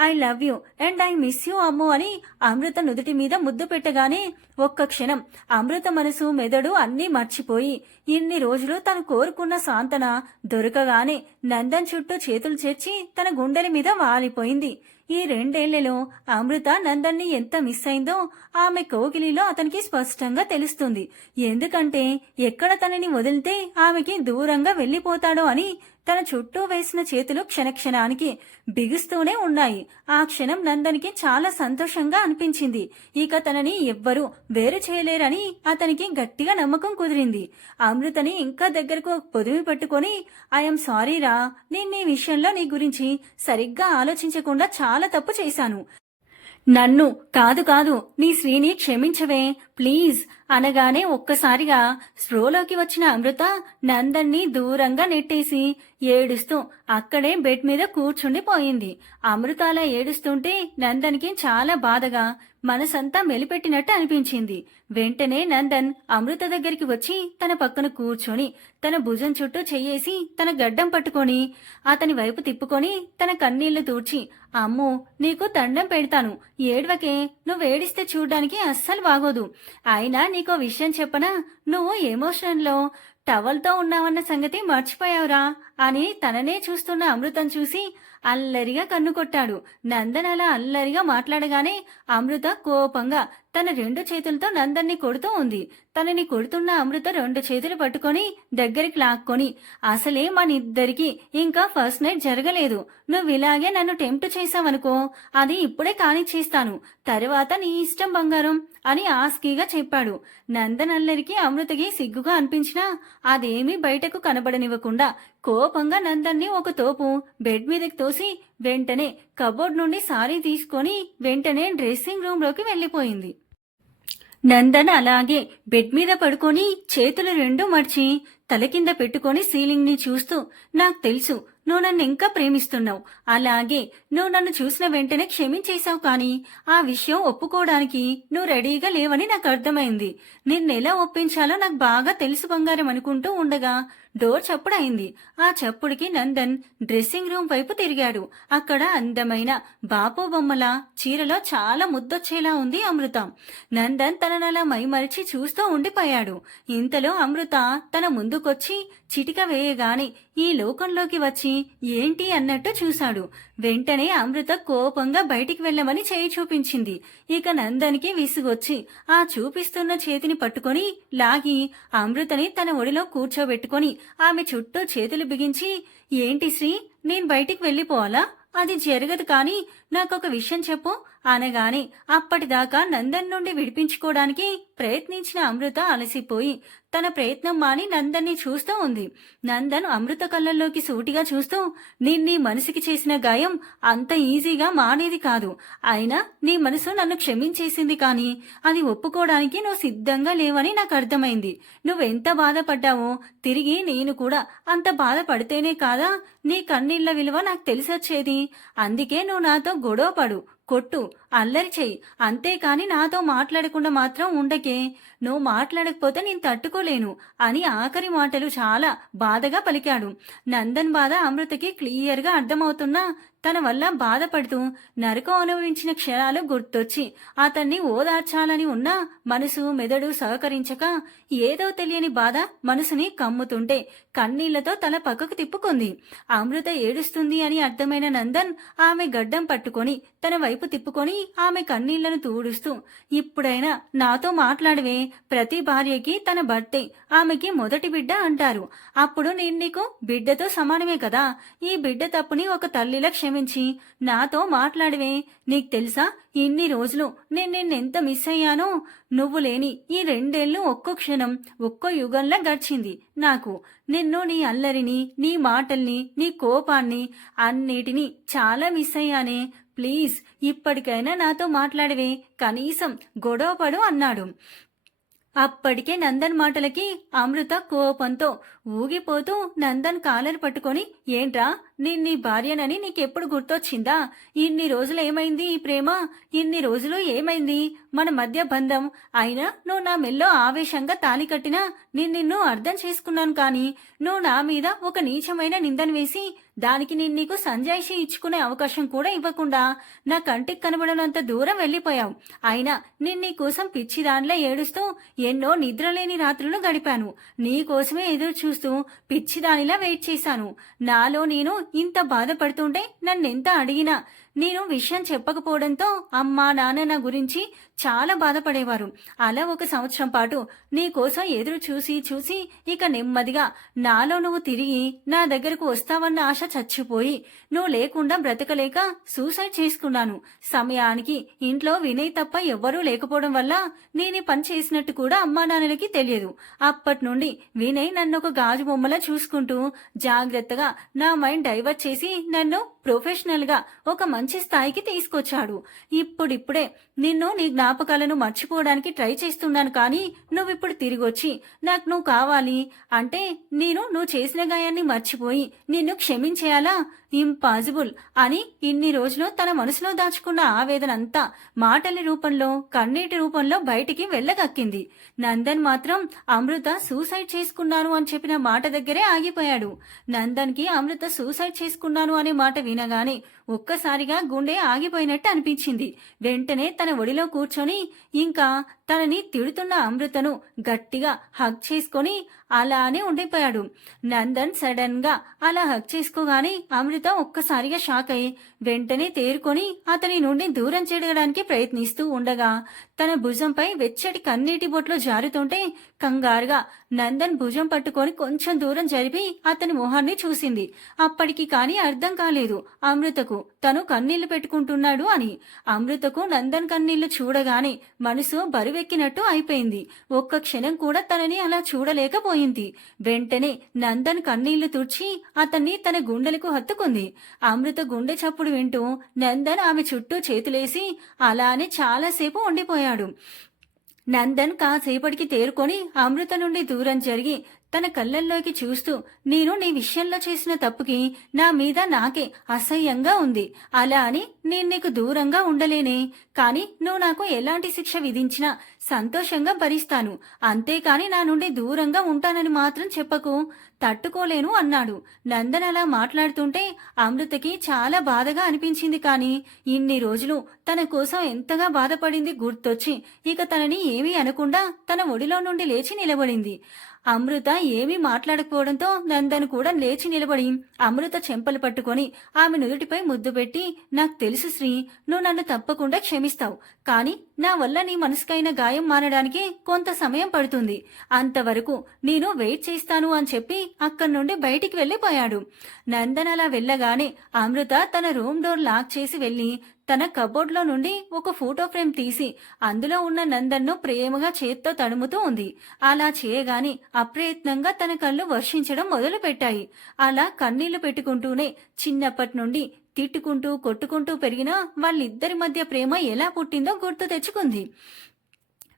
I love you and I miss you Ammu అని అమృత నుదుటి మీద ముద్దు పెట్టగానే ఒక్క క్షణం అమృత మనసు మెదడు అన్నీ మర్చిపోయి ఇన్ని రోజులు తను కోరుకున్న సాంతన దొరకగానే నందన్ చుట్టూ చేతులు చేర్చి తన గుండెల మీద వాలిపోయింది. ఈ 2 ఏళ్లలో అమృత నందన్ని ఎంత మిస్ అయిందో ఆమె కోగిలిలో అతనికి స్పష్టంగా తెలుస్తుంది. ఎందుకంటే ఎక్కడ తనని వదిలితే ఆమెకి దూరంగా వెళ్లిపోతాడో అని తన చుట్టూ వేసిన చేతులు క్షణక్షణానికి బిగుస్తూనే ఉన్నాయి. ఆ క్షణం నందనికి చాలా సంతోషంగా అనిపించింది. ఇక తనని ఎవ్వరూ వేరు చేయలేరని అతనికి గట్టిగా నమ్మకం కుదిరింది. అమృతని ఇంకా దగ్గరకు పొదిమి పట్టుకొని, ఐఎమ్ సారీ రా, నేను నీ విషయంలో నీ గురించి సరిగ్గా ఆలోచించకుండా చాలా తప్పు చేశాను. నన్ను కాదు కాదు నీ శ్రీని క్షమించవే ప్లీజ్ అనగానే ఒక్కసారిగా స్ప్రోలోకి వచ్చిన అమృత నందన్ని దూరంగా నెట్టేసి ఏడుస్తూ అక్కడే బెడ్ మీద కూర్చుండిపోయింది. అమృత అలా ఏడుస్తుంటే నందన్కి చాలా బాధగా మనసంతా మెలిపెట్టినట్టు అనిపించింది. వెంటనే నందన్ అమృత దగ్గరికి వచ్చి తన పక్కన కూర్చొని తన భుజం చుట్టూ చెయ్యేసి తన గడ్డం పట్టుకొని అతని వైపు తిప్పుకొని తన కన్నీళ్లు తూడ్చి, అమ్మో నీకు దండం పెడతాను, ఏడ్వకే, నువ్వేడిస్తే చూడ్డానికి అస్సలు బాగోదు. అయినా నీకో విషయం చెప్పనా, నువ్వు ఎమోషన్లో టవల్తో ఉన్నావన్న సంగతి మర్చిపోయావురా అని తననే చూస్తున్న అమృతం చూసి అల్లరిగా కన్ను కొట్టాడు. నందన్ అలా అల్లరిగా మాట్లాడగానే అమృత కోపంగా తన 2 చేతులతో నందన్ని కొడుతూ ఉంది. తనని కొడుతున్న అమృత 2 చేతులు పట్టుకొని దగ్గరికి లాక్కొని, అసలే మనిద్దరికి ఇంకా ఫస్ట్ నైట్ జరగలేదు, నువ్వు ఇలాగే నన్ను టెంప్ట్ చేశావనుకో అది ఇప్పుడే కానిచ్చేస్తాను, తరువాత నీ ఇష్టం బంగారం అని ఆస్కీగా చెప్పాడు. నందన్ అల్లరికి అమృతకి సిగ్గుగా అనిపించినా అదేమీ బయటకు కనబడనివ్వకుండా కోపంగా నందన్ని ఒక తోపు బెడ్ మీదకి తోసి వెంటనే కబోర్డ్ నుండి సారీ తీసుకొని వెంటనే డ్రెస్సింగ్ రూమ్లోకి వెళ్ళిపోయింది. నందన్ అలాగే బెడ్ మీద పడుకొని చేతులు 2 మడిచి తల కింద పెట్టుకొని సీలింగ్ ని చూస్తూ, నాకు తెలుసు నువ్వు నన్ను ఇంకా ప్రేమిస్తున్నావు, అలాగే నువ్వు నన్ను చూసిన వెంటనే క్షమించేశావు, కానీ ఆ విషయం ఒప్పుకోవడానికి నువ్వు రెడీగా లేవని నాకు అర్థమైంది. నిన్నెలా ఒప్పించాలో నాకు బాగా తెలుసు బంగారం అనుకుంటూ ఉండగా డోర్ చప్పుడైంది. ఆ చప్పుడికి నందన్ డ్రెస్సింగ్ రూమ్ వైపు తిరిగాడు. అక్కడ అందమైన బాపు బొమ్మల చీరలో చాలా ముద్దొచ్చేలా ఉంది అమృత. నందన్ తననలా మైమరిచి చూస్తూ ఉండిపోయాడు. ఇంతలో అమృత తన ముందుకొచ్చి చిటిక వేయగానే ఈ లోకంలోకి వచ్చి ఏంటి అన్నట్టు చూశాడు. వెంటనే అమృత కోపంగా బయటికి వెళ్ళమని చేయి చూపించింది. ఇక నందన్కి విసుగొచ్చి ఆ చూపిస్తున్న చేతిని పట్టుకొని లాగి అమృతని తన ఒడిలో కూర్చోబెట్టుకొని ఆమె చుట్టూ చేతులు బిగించి, ఏంటి శ్రీ, నేను బయటికి వెళ్ళిపోవాలా? అది జరగదు, కానీ నాకొక విషయం చెప్పు అనగానే అప్పటిదాకా నందన్ నుండి విడిపించుకోవడానికి ప్రయత్నించిన అమృత అలసిపోయి తన ప్రయత్నం మాని నందన్ని చూస్తూ ఉంది. నందన్ అమృత కళ్ళల్లోకి సూటిగా చూస్తూ, నీ మనసుకి చేసిన గాయం అంత ఈజీగా మానేది కాదు. అయినా నీ మనసు నన్ను క్షమించేసింది, కానీ అది ఒప్పుకోవడానికి నువ్వు సిద్ధంగా లేవని నాకు అర్థమైంది. నువ్వెంత బాధపడ్డావో తిరిగి నేను కూడా అంత బాధపడితేనే కాదా నీ కన్నీళ్ల విలువ నాకు తెలిసొచ్చేది. అందుకే నువ్వు నాతో గొడవ పడు, కొట్టు, అల్లరి చెయ్యి, అంతేకాని నాతో మాట్లాడకుండా మాత్రం ఉండకే. నువ్వు మాట్లాడకపోతే నేను తట్టుకోలేను అని ఆఖరి మాటలు చాలా బాధగా పలికాడు. నందన్ బాధ అమృతకి క్లియర్గా అర్థమవుతున్నా తన వల్ల బాధపడుతూ నరకం అనుభవించిన క్షణాలు గుర్తొచ్చి అతన్ని ఓదార్చాలని ఉన్న మనసు మెదడు సహకరించక ఏదో తెలియని బాధ మనసుని కమ్ముతుంటే కన్నీళ్లతో తల పక్కకు తిప్పుకుంది. అమృత ఏడుస్తుంది అని అర్థమైన నందన్ ఆమె గడ్డం పట్టుకొని తన వైపు తిప్పుకొని ఆమె కన్నీళ్లను తూడుస్తూ, ఇప్పుడైనా నాతో మాట్లాడవే. ప్రతి భార్యకి తన భర్తే ఆమెకి మొదటి బిడ్డ అంటారు. అప్పుడు నేను నీకు బిడ్డతో సమానమే కదా. ఈ బిడ్డ తప్పుని ఒక తల్లిలా క్షమించి నాతో మాట్లాడవే. నీకు తెలుసా, ఇన్ని రోజులు నేను నిన్నెంత మిస్ అయ్యానో. నువ్వు లేని ఈ 2 ఏళ్ళు ఒక్కో క్షణం ఒక్కో యుగంలా గడిచింది నాకు. నిన్ను, నీ అల్లరిని, నీ మాటల్ని, నీ కోపాన్ని అన్నిటినీ చాలా మిస్ అయ్యానే. ప్లీజ్ ఇప్పటికైనా నాతో మాట్లాడవే, కనీసం గొడవపడు అన్నాడు. అప్పటికే నందన్ మాటలకి అమృత కోపంతో ఊగిపోతూ నందన్ కాలర్ పట్టుకొని, ఏంట్రా నీ భార్యనని నీకెప్పుడు గుర్తొచ్చిందా? ఇన్ని రోజులు ఏమైంది ఈ ప్రేమ? ఇన్ని రోజులు ఏమైంది మన మధ్య బంధం? అయినా నువ్వు నా మెల్లో ఆవేశంగా తాళి కట్టినా నిన్ను అర్థం చేసుకున్నాను. కానీ నువ్వు నా మీద ఒక నీచమైన నిందను వేసి దానికి నీకు సంజాయిషి ఇచ్చుకునే అవకాశం కూడా ఇవ్వకుండా నా కంటికి కనబడనంత దూరం వెళ్ళిపోయావు. అయినా నీ కోసం పిచ్చి దానిలా ఏడుస్తూ ఎన్నో నిద్రలేని రాత్రులు గడిపాను. నీ కోసమే ఎదురు చూస్తూ పిచ్చిదానిలా వెయిట్ చేశాను. నాలో నేను ఇంత బాధపడుతుంటే నన్నెంత అడిగినా నేను విషయం చెప్పకపోవడంతో అమ్మా నాన్న నా గురించి చాలా బాధపడేవారు. అలా 1 సంవత్సరం పాటు నీ కోసం ఎదురు చూసి ఇక నెమ్మదిగా నాలో నువ్వు తిరిగి నా దగ్గరకు వస్తావన్న ఆశ చచ్చిపోయి నువ్వు లేకుండా బ్రతకలేక సూసైడ్ చేసుకున్నాను. సమయానికి ఇంట్లో వినయ్ తప్ప ఎవ్వరూ లేకపోవడం వల్ల నేను పని చేసినట్టు కూడా అమ్మా నాన్నలకి తెలియదు. అప్పటి నుండి వినయ్ నన్ను ఒక గాజు బొమ్మలా చూసుకుంటూ జాగ్రత్తగా నా మైండ్ డైవర్ట్ చేసి నన్ను ప్రొఫెషనల్ గా ఒక మంచి స్థాయికి తీసుకొచ్చాడు. ఇప్పుడిప్పుడే నిన్ను, నీ జ్ఞాపకాలను మర్చిపోవడానికి ట్రై చేస్తున్నాను. కానీ నువ్విప్పుడు తిరిగొచ్చి నాకు నువ్వు కావాలి అంటే నువ్వు చేసిన గాయాన్ని మర్చిపోయి నిన్ను క్షమించేయాలా? ఇంపాసిబుల్ అని ఇన్ని రోజులు తన మనసులో దాచుకున్న ఆవేదన అంతా మాటల రూపంలో, కన్నీటి రూపంలో బయటికి వెళ్ళగక్కింది. నందన్ మాత్రం అమృత సూసైడ్ చేసుకున్నాను అని చెప్పిన మాట దగ్గరే ఆగిపోయాడు. నందన్ కి అమృత సూసైడ్ చేసుకున్నాను అనే మాట వినగానే ఒక్కసారిగా గుండె ఆగిపోయినట్టు అనిపించింది. వెంటనే తన ఒడిలో కూర్చొని ఇంకా తనని తిడుతున్న అమృతను గట్టిగా హగ్ చేసుకొని అలానే ఉండిపోయాడు. నందన్ సడన్ గా అలా హగ్ చేసుకోగానే అమృత ఒక్కసారిగా షాక్ అయి వెంటనే తేరుకొని అతని నుండి దూరం చేయడానికి ప్రయత్నిస్తూ ఉండగా తన భుజంపై వెచ్చటి కన్నీటి బొట్లు జారుతుంటే కంగారుగా నందన్ భుజం పట్టుకొని కొంచెం దూరం జరిపి అతని మొహాన్ని చూసింది. అప్పటికి కానీ అర్థం కాలేదు అమృతకు తను కన్నీళ్లు పెట్టుకుంటున్నాడు అని. అమృతకు నందన్ కన్నీళ్లు చూడగానే మనసు బరువెక్కినట్టు అయిపోయింది. ఒక్క క్షణం కూడా తనని అలా చూడలేకపోయింది. వెంటనే నందన్ కన్నీళ్లు తుడిచి అతన్ని తన గుండెలకు హత్తుకుంది. అమృత గుండె చప్పుడు వింటూ నందన్ ఆమె చుట్టూ చేతులేసి అలానే చాలాసేపు ఉండిపోయాడు. నందన్ కాసేపటికి తేరుకొని అమృత నుండి దూరం జరిగి తన కళ్ళల్లోకి చూస్తూ, నేను నీ విషయంలో చేసిన తప్పుకి నా మీద నాకే అసహ్యంగా ఉంది. అలా అని నేను నీకు దూరంగా ఉండలేనే. కానీ నువ్వు నాకు ఎలాంటి శిక్ష విధించినా సంతోషంగా భరిస్తాను. అంతేకాని నా నుండి దూరంగా ఉంటానని మాత్రం చెప్పకు. తట్టుకోలేను అన్నాడు. నందన్ అలా మాట్లాడుతుంటే అమృతకి చాలా బాధగా అనిపించింది. కానీ ఇన్ని రోజులు తన కోసం ఎంతగా బాధపడింది గుర్తొచ్చి ఇక తనని ఏమీ అనకుండా తన ఒడిలో నుండి లేచి నిలబడింది. అమృత ఏమీ మాట్లాడకపోవడంతో నందన్ కూడా లేచి నిలబడి అమృత చెంపలు పట్టుకొని ఆమె నుదుటిపై ముద్దు పెట్టి, నాకు తెలుసు శ్రీ, నువ్వు నన్ను తప్పకుండా క్షమిస్తావు. కానీ నా వల్ల నీ మనసుకైన గాయం మానడానికి కొంత సమయం పడుతుంది. అంతవరకు నేను వెయిట్ చేస్తాను అని చెప్పి అక్కడి నుండి బయటికి వెళ్లిపోయాడు. నందన్ అలా వెళ్ళగానే అమృత తన రూమ్ డోర్ లాక్ చేసి వెళ్లి తన కబోర్డ్లో నుండి ఒక ఫోటో ఫ్రేమ్ తీసి అందులో ఉన్న నందన్ను ప్రేమగా చేత్తో తడుముతూ ఉంది. అలా చేయగానే అప్రయత్నంగా తన కళ్ళు వర్షించడం మొదలు పెట్టాయి. అలా కన్నీళ్లు పెట్టుకుంటూనే చిన్నప్పటి నుండి తిట్టుకుంటూ కొట్టుకుంటూ పెరిగిన వాళ్ళిద్దరి మధ్య ప్రేమ ఎలా పుట్టిందో గుర్తు తెచ్చుకుంది.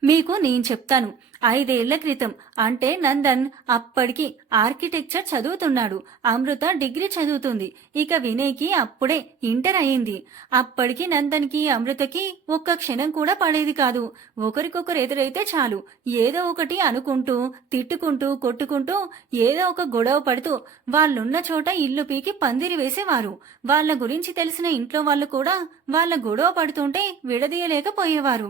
మీకు నేను చెప్తాను. 5 ఏళ్ల క్రితం. అంటే నందన్ అప్పటికి ఆర్కిటెక్చర్ చదువుతున్నాడు. అమృత డిగ్రీ చదువుతుంది. ఇక వినయ్కి అప్పుడే ఇంటర్ అయింది. అప్పటికి నందన్కి అమృతకి ఒక్క క్షణం కూడా పడేది కాదు. ఒకరికొకరు ఎదురైతే చాలు ఏదో ఒకటి అనుకుంటూ తిట్టుకుంటూ కొట్టుకుంటూ ఏదో ఒక గొడవ పడుతూ వాళ్ళున్న చోట ఇల్లు పీకి పందిరి వేసేవారు. వాళ్ళ గురించి తెలిసిన ఇంట్లో వాళ్ళు కూడా వాళ్ళ గొడవ పడుతుంటే విడదీయలేకపోయేవారు.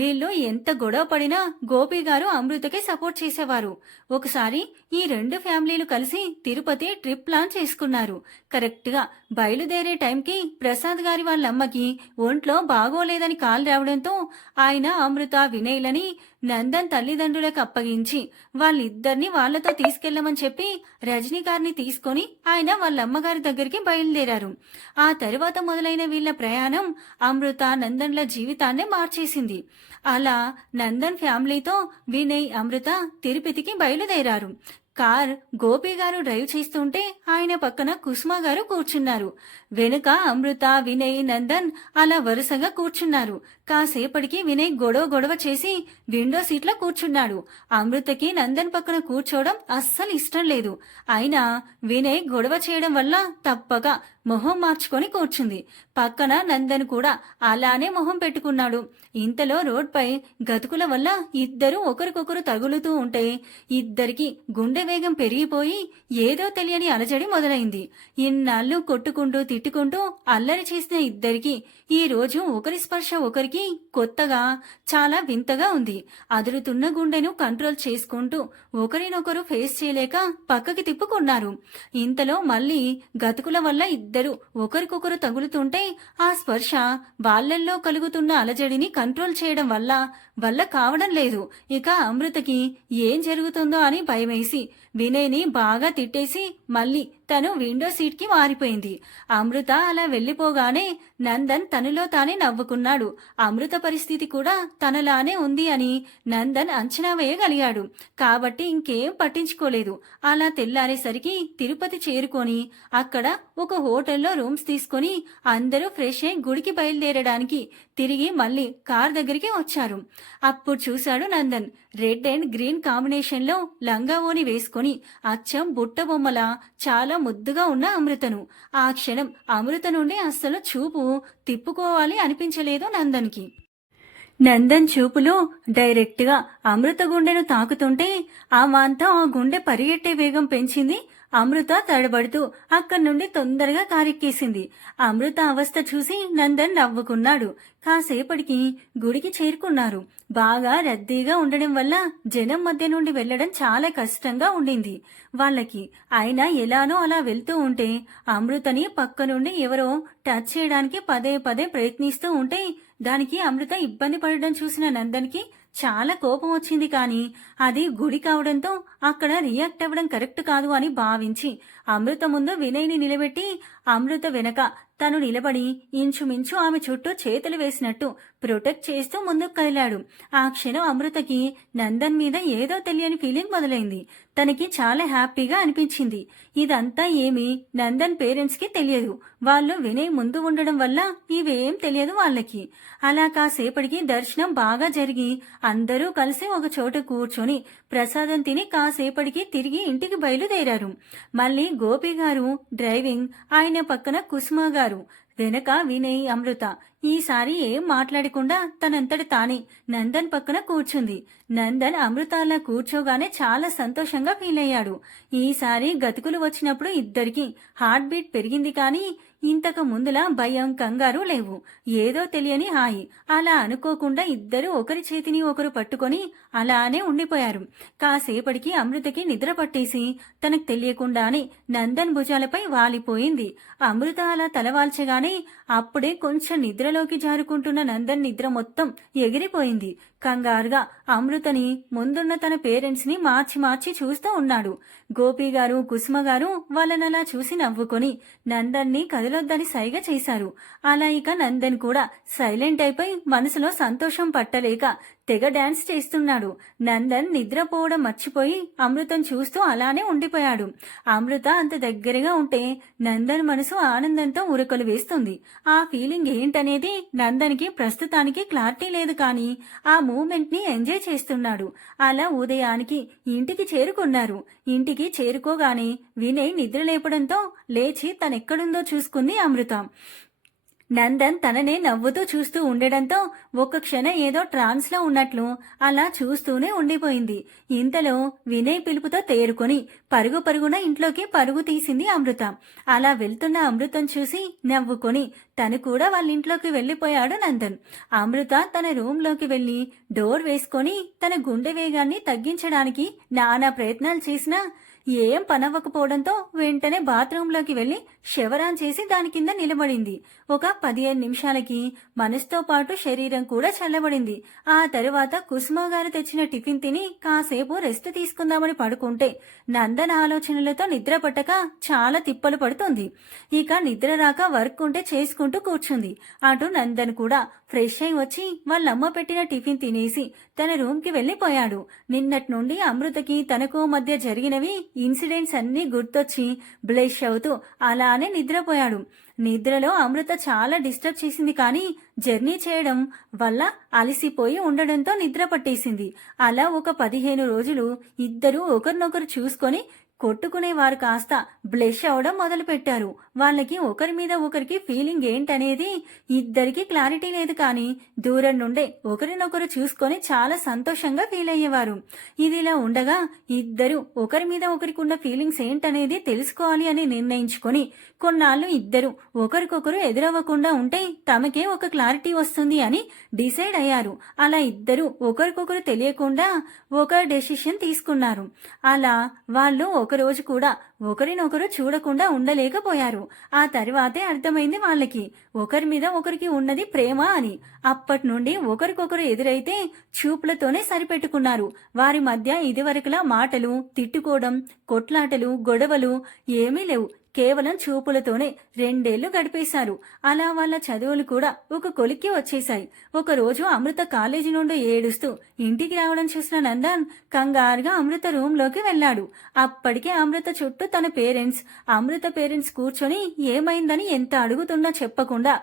వీళ్ళు ఎంత గొడవ పడినా గోపి గారు అమృతకి సపోర్ట్ చేసేవారు. ఒకసారి ఈ 2 ఫ్యామిలీలు కలిసి తిరుపతి ట్రిప్ ప్లాన్ చేసుకున్నారు. కరెక్ట్గా బయలుదేరే టైంకి ప్రసాద్ గారి వాళ్ళ అమ్మకి ఒంట్లో బాగోలేదని కాల్ రావడంతో ఆయన అమృత వినయ్లని నందన్ తల్లిదండ్రులకు అప్పగించి వాళ్ళిద్దరిని వాళ్లతో తీసుకెళ్లమని చెప్పి రజనీ గారిని తీసుకొని ఆయన వాళ్ళ అమ్మగారి దగ్గరికి బయలుదేరారు. ఆ తరువాత మొదలైన వీళ్ల ప్రయాణం అమృత నందన్ల జీవితాన్నే మార్చేసింది. అలా నందన్ ఫ్యామిలీతో వినయ్ అమృత తిరుపతికి బయలుదేరారు. కార్ గోపి గారు డ్రైవ్ చేస్తుంటే ఆయన పక్కన కుసుమ గారు కూర్చున్నారు. వెనుక అమృత వినయ్ నందన్ అలా వరుసగా కూర్చున్నారు. కాసేపటికి వినయ్ గొడవ చేసి విండో సీట్లో కూర్చున్నాడు. అమృతకి నందన్ పక్కన కూర్చోవడం అస్సలు ఇష్టం లేదు. అయినా వినయ్ గొడవ చేయడం వల్ల తప్పక మొహం మార్చుకొని కూర్చుంది. పక్కన నందన్ కూడా అలానే మొహం పెట్టుకున్నాడు. ఇంతలో రోడ్పై గతుకుల వల్ల ఇద్దరు ఒకరికొకరు తగులుతూ ఉంటే ఇద్దరికి గుండె వేగం పెరిగిపోయి ఏదో తెలియని అలజడి మొదలైంది. ఇన్నాళ్ళు కొట్టుకుంటూ తిట్టుకుంటూ అల్లరి చేసిన ఇద్దరికి ఈ రోజు ఒకరి స్పర్శ ఒకరికి కొత్తగా చాలా వింతగా ఉంది. అదురుతున్న గుండెను కంట్రోల్ చేసుకుంటూ ఒకరినొకరు ఫేస్ చేయలేక పక్కకి తిప్పుకున్నారు. ఇంతలో మళ్ళీ గతుకుల వల్ల ఇద్దరు ఒకరికొకరు తగులుతుంటే ఆ స్పర్శ వాళ్ళల్లో కలుగుతున్న అలజడిని కంట్రోల్ చేయడం వల్ల కావడం లేదు. ఇక అమృతకి ఏం జరుగుతుందో అని భయమేసి వినయ్ని బాగా తిట్టేసి మళ్ళీ తను విండో సీట్కి మారిపోయింది. అమృత అలా వెళ్ళిపోగానే నందన్ తనలో తానే నవ్వుకున్నాడు. అమృత పరిస్థితి కూడా తనలానే ఉంది అని నందన్ అంచనా వేయగలిగాడు. కాబట్టి ఇంకేం పట్టించుకోలేదు. అలా తెల్లారేసరికి తిరుపతి చేరుకొని అక్కడ ఒక హోటల్లో రూమ్స్ తీసుకొని అందరూ ఫ్రెష్ అయి గుడికి బయలుదేరడానికి తిరిగి మళ్ళీ కార్ దగ్గరికి వచ్చారు. అప్పుడు చూశాడు Nandan red and green combination లో లంగా ఓని వేసుకొని అచ్చం బుట్ట బొమ్మలా చాలా ముద్దుగా ఉన్న అమృతను. ఆ క్షణం అమృత నుండి అస్సలు చూపు తిప్పుకోవాలి అనిపించలేదు నందన్కి. నందన్ చూపులు డైరెక్ట్ గా అమృత గుండెను తాకుతుంటే ఆమంతా ఆ గుండె పరిగెట్టే వేగం పెంచింది. అమృత తడబడుతూ అక్కడి నుండి తొందరగా కారెక్కేసింది. అమృత అవస్థ చూసి నందన్ నవ్వుకున్నాడు. కాసేపటికి గుడికి చేరుకున్నారు. బాగా రద్దీగా ఉండడం వల్ల జనం మధ్య నుండి వెళ్లడం చాలా కష్టంగా ఉండింది వాళ్ళకి. అయినా ఎలానో అలా వెళ్తూ ఉంటే అమృతని పక్క నుండి ఎవరో టచ్ చేయడానికి పదే పదే ప్రయత్నిస్తూ ఉంటే దానికి అమృత ఇబ్బంది పడడం చూసిన నందన్కి చాలా కోపం వచ్చింది. కానీ అది గుడి కావడంతో అక్కడ రియాక్ట్ అవ్వడం కరెక్ట్ కాదు అని భావించి అమృత ముందు వినయ్ని నిలబెట్టి అమృత వెనక తను నిలబడి ఇంచుమించు ఆమె చుట్టూ చేతులు వేసినట్టు ప్రొటెక్ట్ చేస్తూ ముందుకు కదిలాడు. ఆ క్షణం అమృతకి నందన్ మీద ఏదో తెలియని ఫీలింగ్ మొదలైంది. తనకి చాలా హ్యాపీగా అనిపించింది. ఇదంతా ఏమీ నందన్ పేరెంట్స్ కి తెలియదు. వాళ్ళు వినయ్ ముందు ఉండడం వల్ల ఇవేం తెలియదు వాళ్ళకి. అలా కాసేపటికి దర్శనం బాగా జరిగి అందరూ కలిసి ఒక చోట కూర్చొని ప్రసాదం తిని కాసేపటికి తిరిగి ఇంటికి బయలుదేరారు. మళ్ళీ గోపి గారు డ్రైవింగ్, ఆయన పక్కన కుసుమ గారు, వెనక వినయ్ అమృత. ఈసారి ఏం మాట్లాడకుండా తనంతటి తానే నందన్ పక్కన కూర్చుంది. నందన్ అమృత అలా కూర్చోగానే చాలా సంతోషంగా ఫీల్ అయ్యాడు. ఈసారి గతుకులు వచ్చినప్పుడు ఇద్దరికి హార్ట్ బీట్ పెరిగింది. కానీ ఇంతకు ముందులా భయం కంగారు లేవు. ఏదో తెలియని హాయి. అలా అనుకోకుండా ఇద్దరు ఒకరి చేతిని ఒకరు పట్టుకొని అలానే ఉండిపోయారు. కాసేపటికి అమృతకి నిద్ర పట్టేసి తనకు తెలియకుండానే నందన్ భుజాలపై వాలిపోయింది. అమృత అలా తలవాల్చగానే అప్పుడే కొంచెం నిద్రలోకి జారుకుంటున్న నందన్ నిద్ర మొత్తం ఎగిరిపోయింది. కంగారుగా అమృతని ముందున్న తన పేరెంట్స్ ని మార్చి మార్చి చూస్తూ ఉన్నాడు. గోపి గారు కుసుమ గారు వాళ్ళనలా చూసి నవ్వుకొని నందన్ ని కదలొద్దని సైగ చేశారు. అలా ఇక నందన్ కూడా సైలెంట్ అయిపోయి మనసులో సంతోషం పట్టలేక తెగ డాన్స్ చేస్తున్నాడు. నందన్ నిద్రపోవడం మర్చిపోయి అమృతం చూస్తూ అలానే ఉండిపోయాడు. అమృత అంత దగ్గరగా ఉంటే నందన్ మనసు ఆనందంతో ఉరకలు వేస్తుంది. ఆ ఫీలింగ్ ఏంటనేది నందన్కి ప్రస్తుతానికి క్లారిటీ లేదు. కానీ ఆ మూమెంట్ ని ఎంజాయ్ చేస్తున్నాడు. అలా ఉదయానికి ఇంటికి చేరుకున్నారు. ఇంటికి చేరుకోగానే వినయ్ నిద్ర లేపడంతో లేచి తనెక్కడుందో చూసుకుంది అమృత. నందన్ తననే నవ్వుతూ చూస్తూ ఉండడంతో ఒక్క క్షణం ఏదో ట్రాన్స్ లో ఉన్నట్లు అలా చూస్తూనే ఉండిపోయింది. ఇంతలో వినయ్ పిలుపుతో తేరుకొని పరుగు పరుగున ఇంట్లోకి పరుగు తీసింది అమృత. అలా వెళ్తున్న అమృతం చూసి నవ్వుకొని తను కూడా వాళ్ళ ఇంట్లోకి వెళ్లిపోయాడు నందన్. అమృత తన రూమ్ లోకి వెళ్లి డోర్ వేసుకొని తన గుండె వేగాన్ని తగ్గించడానికి నానా ప్రయత్నాలు చేసినా ఏం పనవ్వకపోవడంతో వెంటనే బాత్రూంలోకి వెళ్లి షవరాన్ చేసి దాని కింద నిలబడింది. ఒక 15 నిమిషాలకి మనసుతో పాటు శరీరం కూడా చల్లబడింది. ఆ తరువాత కుసుమ గారు తెచ్చిన టిఫిన్ తిని కాసేపు రెస్ట్ తీసుకుందామని పడుకుంటే నందన్ ఆలోచనలతో నిద్ర పట్టక చాలా తిప్పలు పడుతుంది. ఇక నిద్ర రాక వర్క్ ఉంటే చేసుకుంటూ కూర్చుంది. అటు నందన్ కూడా ఫ్రెష్ అయి వచ్చి వాళ్ళమ్మ పెట్టిన టిఫిన్ తినేసి తన రూమ్ కి వెళ్లిపోయాడు. నిన్నటి నుండి అమృతకి తనకు మధ్య జరిగినవి ఇన్సిడెంట్స్ అన్నీ గుర్తొచ్చి బ్లష్ అవుతూ అలానే నిద్రపోయాడు. నిద్రలో అమృత చాలా డిస్టర్బ్ చేసింది, కానీ జర్నీ చేయడం వల్ల అలసిపోయి ఉండడంతో నిద్ర పట్టేసింది. అలా ఒక 15 రోజులు ఇద్దరూ ఒకరినొకరు చూసుకొని కొట్టుకునేవారు కాస్త బ్లష్ అవడం మొదలు పెట్టారు. వాళ్ళకి ఒకరి మీద ఒకరికి ఫీలింగ్ ఏంటనేది ఇద్దరికి క్లారిటీ లేదు, కానీ దూరం నుండే ఒకరినొకరు చూసుకొని చాలా సంతోషంగా ఫీల్ అయ్యేవారు. ఇదిలా ఉండగా ఇద్దరు ఒకరి మీద ఒకరికి ఉన్న ఫీలింగ్స్ ఏంటనేది తెలుసుకోవాలి అని నిర్ణయించుకొని కొన్నాళ్ళు ఇద్దరు ఒకరికొకరు ఎదురవ్వకుండా ఉంటే తమకే ఒక క్లారిటీ వస్తుంది అని డిసైడ్ అయ్యారు. అలా ఇద్దరు ఒకరికొకరు తెలియకుండా ఒక డెసిషన్ తీసుకున్నారు. అలా వాళ్ళు ఒకరోజు కూడా ఒకరినొకరు చూడకుండా ఉండలేకపోయారు. ఆ తర్వాతే అర్థమైంది వాళ్ళకి ఒకరి మీద ఒకరికి ఉన్నది ప్రేమ అని. అప్పటి నుండి ఒకరికొకరు ఎదురైతే చూపులతోనే సరిపెట్టుకున్నారు. వారి మధ్య ఇదివరకులా మాటలు, తిట్టుకోవడం, కొట్లాటలు, గొడవలు ఏమీ లేవు. కేవలం చూపులతోనే 2 ఏళ్లు గడిపేశారు. అలా వాళ్ళ చదువులు కూడా ఒక కొలిక్కి వచ్చేశాయి. ఒకరోజు అమృత కాలేజీ నుండి ఏడుస్తూ ఇంటికి రావడం చూసిన నందన్ కంగారుగా అమృత రూమ్ లోకి వెళ్లాడు. అప్పటికే అమృత చుట్టూ తన అమృత పేరెంట్స్ కూర్చొని ఏమైందని ఎంత అడుగుతున్నా చెప్పకుండా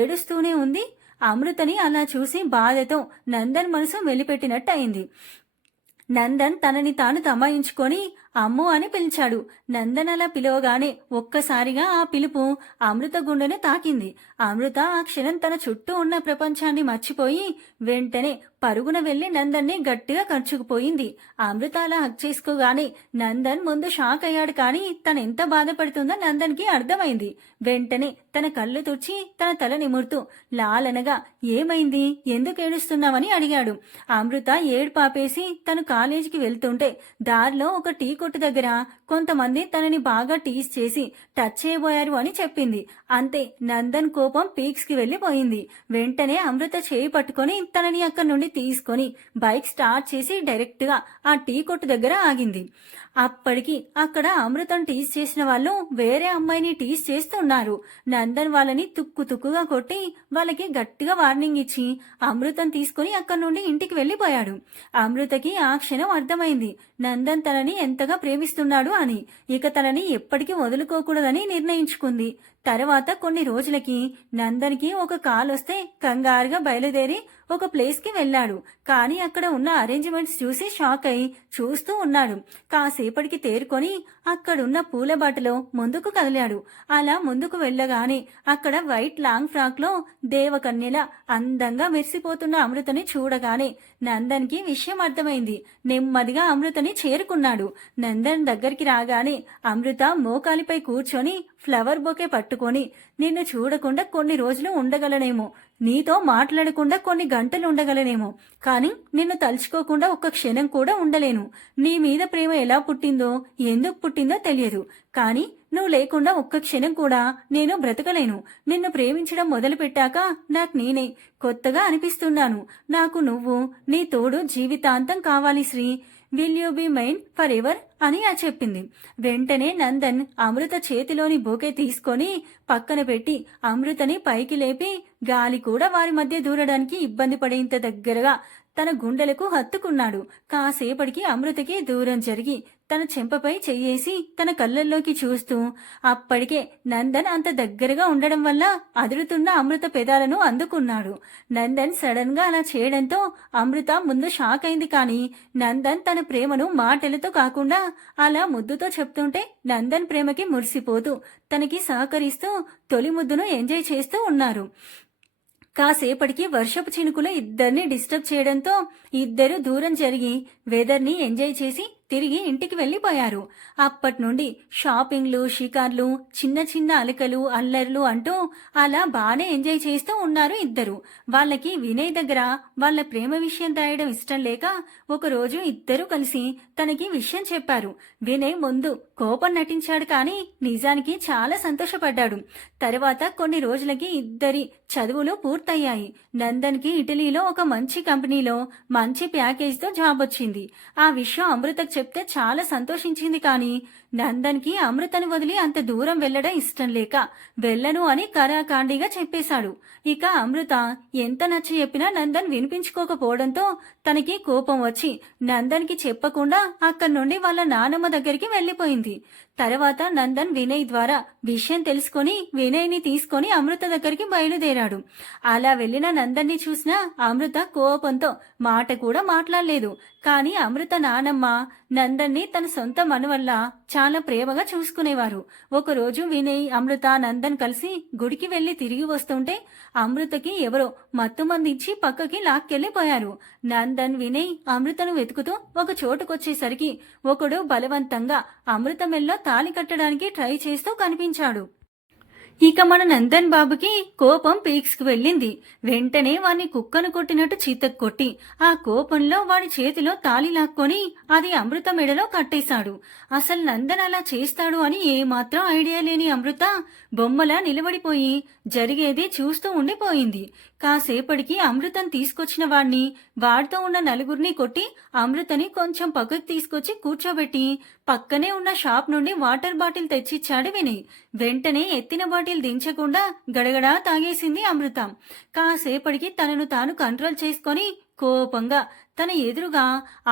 ఏడుస్తూనే ఉంది. అమృతని అలా చూసి బాధతో నందన్ మనసు వెలిపెట్టినట్టు అయింది. నందన్ తనని తాను తమాయించుకొని అమ్ము అని పిలిచాడు. నందన్ అలా పిలవగానే ఒక్కసారిగా ఆ పిలుపు అమృత గుండెను తాకింది. అమృత ఆ క్షణం తన చుట్టూ ఉన్న ప్రపంచాన్ని మర్చిపోయి వెంటనే పరుగున వెళ్లి నందన్ని గట్టిగా కరుచుకుపోయింది. అమృత అలా హక్ చేసుకోగానే నందన్ ముందు షాక్ అయ్యాడు, కానీ తనెంత బాధపడుతుందో నందన్ కి అర్థమైంది. వెంటనే తన కళ్ళు తుడిచి తన తల నిమురుతూ లాలనగా ఏమైంది, ఎందుకు ఏడుస్తున్నావని అడిగాడు. అమృత ఏడుపాపేసి తను కాలేజీకి వెళ్తుంటే దారిలో ఒక టీ కొట్టు దగ్గర కొంతమంది తనని బాగా టీస్ చేసి టచ్ చేయబోయారు అని చెప్పింది. అంతే, నందన్ కోపం పీక్స్ కి వెళ్లిపోయింది. వెంటనే అమృత చేయి పట్టుకొని తనని అక్కడి నుండి తీసుకొని బైక్ స్టార్ట్ చేసి డైరెక్ట్ గా ఆ టీ కొట్టు దగ్గర ఆగింది. అప్పటికి అక్కడ అమృతం టీస్ చేసిన వాళ్ళు వేరే అమ్మాయిని టీస్ చేస్తున్నారు. నందన్ వాళ్ళని తుక్కుగా కొట్టి వాళ్ళకి గట్టిగా వార్నింగ్ ఇచ్చి అమృతం తీసుకుని అక్కడి నుండి ఇంటికి వెళ్లిపోయాడు. అమృతకి ఆ క్షణం అర్థమైంది నందన్ తనని ఎంతగా ప్రేమిస్తున్నాడు అని. ఇక తనని ఎప్పటికీ వదులుకోకూడదని నిర్ణయించుకుంది. తర్వాత కొన్ని రోజులకి నందన్కి ఒక కాల్ వస్తే కంగారుగా బయలుదేరి ఒక ప్లేస్ కి వెళ్లాడు. కానీ అక్కడ ఉన్న అరేంజ్మెంట్స్ చూసి షాక్ అయి చూస్తూ ఉన్నాడు. కాసేపటికి తేరుకొని అక్కడున్న పూల బాటలో ముందుకు కదిలాడు. అలా ముందుకు వెళ్ళగానే అక్కడ వైట్ లాంగ్ ఫ్రాక్ లో దేవకన్యల అందంగా మెరిసిపోతున్న అమృతని చూడగానే నందన్ కి విషయం అర్థమైంది. నెమ్మదిగా అమృతని చేరుకున్నాడు. నందన్ దగ్గరికి రాగానే అమృత మోకాలిపై కూర్చొని ఫ్లవర్ బొకే పట్టుకొని నిన్ను చూడకుండా కొన్ని రోజులు ఉండగలనేమో, నీతో మాట్లాడకుండా కొన్ని గంటలు ఉండగలనేమో, కానీ నిన్ను తలుచుకోకుండా ఒక్క క్షణం కూడా ఉండలేను. నీ మీద ప్రేమ ఎలా పుట్టిందో, ఎందుకు పుట్టిందో తెలియదు, కానీ నువ్వు లేకుండా ఒక్క క్షణం కూడా నేను బ్రతకలేను. నిన్ను ప్రేమించడం మొదలుపెట్టాక నాకు నేనే కొత్తగా అనిపిస్తున్నాను. నాకు నువ్వు, నీ తోడు జీవితాంతం కావాలి Sri. Will you be mine forever ఎవర్ అని చెప్పింది. వెంటనే నందన్ అమృత చేతిలోని బొకే తీసుకొని పక్కన పెట్టి అమృతని పైకి లేపి గాలి కూడా వారి మధ్య దూరడానికి ఇబ్బంది పడేంత దగ్గరగా తన గుండెలకు హత్తుకున్నాడు. కాసేపటికి అమృతకి దూరం జరిగి తన చెంపపై చెయ్యేసి తన కళ్ళల్లోకి చూస్తూ, అప్పటికే నందన్ అంత దగ్గరగా ఉండడం వల్ల అదురుతున్న అమృత పెదాలను అందుకున్నాడు. నందన్ సడన్ గా అలా చేయడంతో అమృత ముందు షాక్ అయింది. కానీ నందన్ తన ప్రేమను మాటలతో కాకుండా అలా ముద్దుతో చెప్తుంటే నందన్ ప్రేమకి మురిసిపోతూ తనకి సహకరిస్తూ తొలి ముద్దును ఎంజాయ్ చేస్తూ ఉన్నారు. కాసేపటికి వర్షపు చినుకులు ఇద్దరిని డిస్టర్బ్ చేయడంతో ఇద్దరు దూరం జరిగి వెదర్ని ఎంజాయ్ చేసి తిరిగి ఇంటికి వెళ్ళిపోయారు. అప్పటి నుండి షాపింగ్లు, షికార్లు, చిన్న చిన్న అలకలు, అల్లర్లు అంటూ అలా బాగానే ఎంజాయ్ చేస్తూ ఉన్నారు ఇద్దరు. వాళ్ళకి వినయ్ దగ్గర వాళ్ళ ప్రేమ విషయం దాయడం ఇష్టం లేక ఒకరోజు ఇద్దరు కలిసి తనకి విషయం చెప్పారు. వినయ్ ముందు కోపం నటించాడు, కానీ నిజానికి చాలా సంతోషపడ్డాడు. తర్వాత కొన్ని రోజులకి ఇద్దరి చదువులు పూర్తయ్యాయి. నందన్కి ఇటలీలో ఒక మంచి కంపెనీలో మంచి ప్యాకేజ్తో జాబ్ వచ్చింది. ఆ విషయం అమృతకు చెప్తే చాలా సంతోషించింది. కానీ నందన్కి అమృతను వదిలి అంత దూరం వెళ్లడం ఇష్టం లేక వెళ్ళను అని కరాఖండిగా చెప్పేశాడు. ఇక అమృత ఎంత నచ్చ చెప్పినా నందన్ వినిపించుకోకపోవడంతో తనకి కోపం వచ్చి నందన్కి చెప్పకుండా అక్కడి నుండి వాళ్ళ నానమ్మ దగ్గరికి వెళ్లిపోయింది. తర్వాత నందన్ వినయ్ ద్వారా విషయం తెలుసుకొని వినయ్ని తీసుకొని అమృత దగ్గరికి బయలుదేరాడు. అలా వెళ్లిన నందన్ని చూసిన అమృత కోపంతో మాట కూడా మాట్లాడలేదు. కానీ అమృత నానమ్మ నందన్ని తన సొంత మనవల్ల చాలా ప్రేమగా చూసుకునేవారు. ఒకరోజు వినయ్, అమృత, నందన్ కలిసి గుడికి వెళ్లి తిరిగి వస్తుంటే అమృతకి ఎవరో మత్తుమందించి పక్కకి లాక్కెళ్లిపోయారు. నందన్, వినయ్ అమృతను వెతుకుతూ ఒక చోటుకొచ్చేసరికి ఒకడు బలవంతంగా అమృత మెల్లో తాళి కట్టడానికి ట్రై చేస్తూ కనిపించాడు. ఇక మన నందన్ బాబుకి కోపం పీక్స్కి వెళ్ళింది. వెంటనే వాణ్ణి కుక్కను కొట్టినట్టు చీతకు కొట్టి ఆ కోపంలో వాడి చేతిలో తాళి లాక్కొని అది అమృత మెడలో కట్టేశాడు. అసలు నందన్ అలా చేస్తాడు అని ఏమాత్రం ఐడియా లేని అమృత బొమ్మలా నిలబడిపోయి జరిగేది చూస్తూ ఉండిపోయింది. కాసేపటికి అమృతం తీసుకొచ్చిన వాణ్ణి, వాడితో ఉన్న నలుగురిని కొట్టి అమృతని కొంచెం పక్కకు తీసుకొచ్చి కూర్చోబెట్టి పక్కనే ఉన్న షాప్ నుండి వాటర్ బాటిల్ తెచ్చిచ్చాడు వినయ్. వెంటనే ఎత్తిన బాటిల్ దించకుండా గడగడా తాగేసింది అమృత. కాసేపటికి తనను తాను కంట్రోల్ చేసుకొని కోపంగా తన ఎదురుగా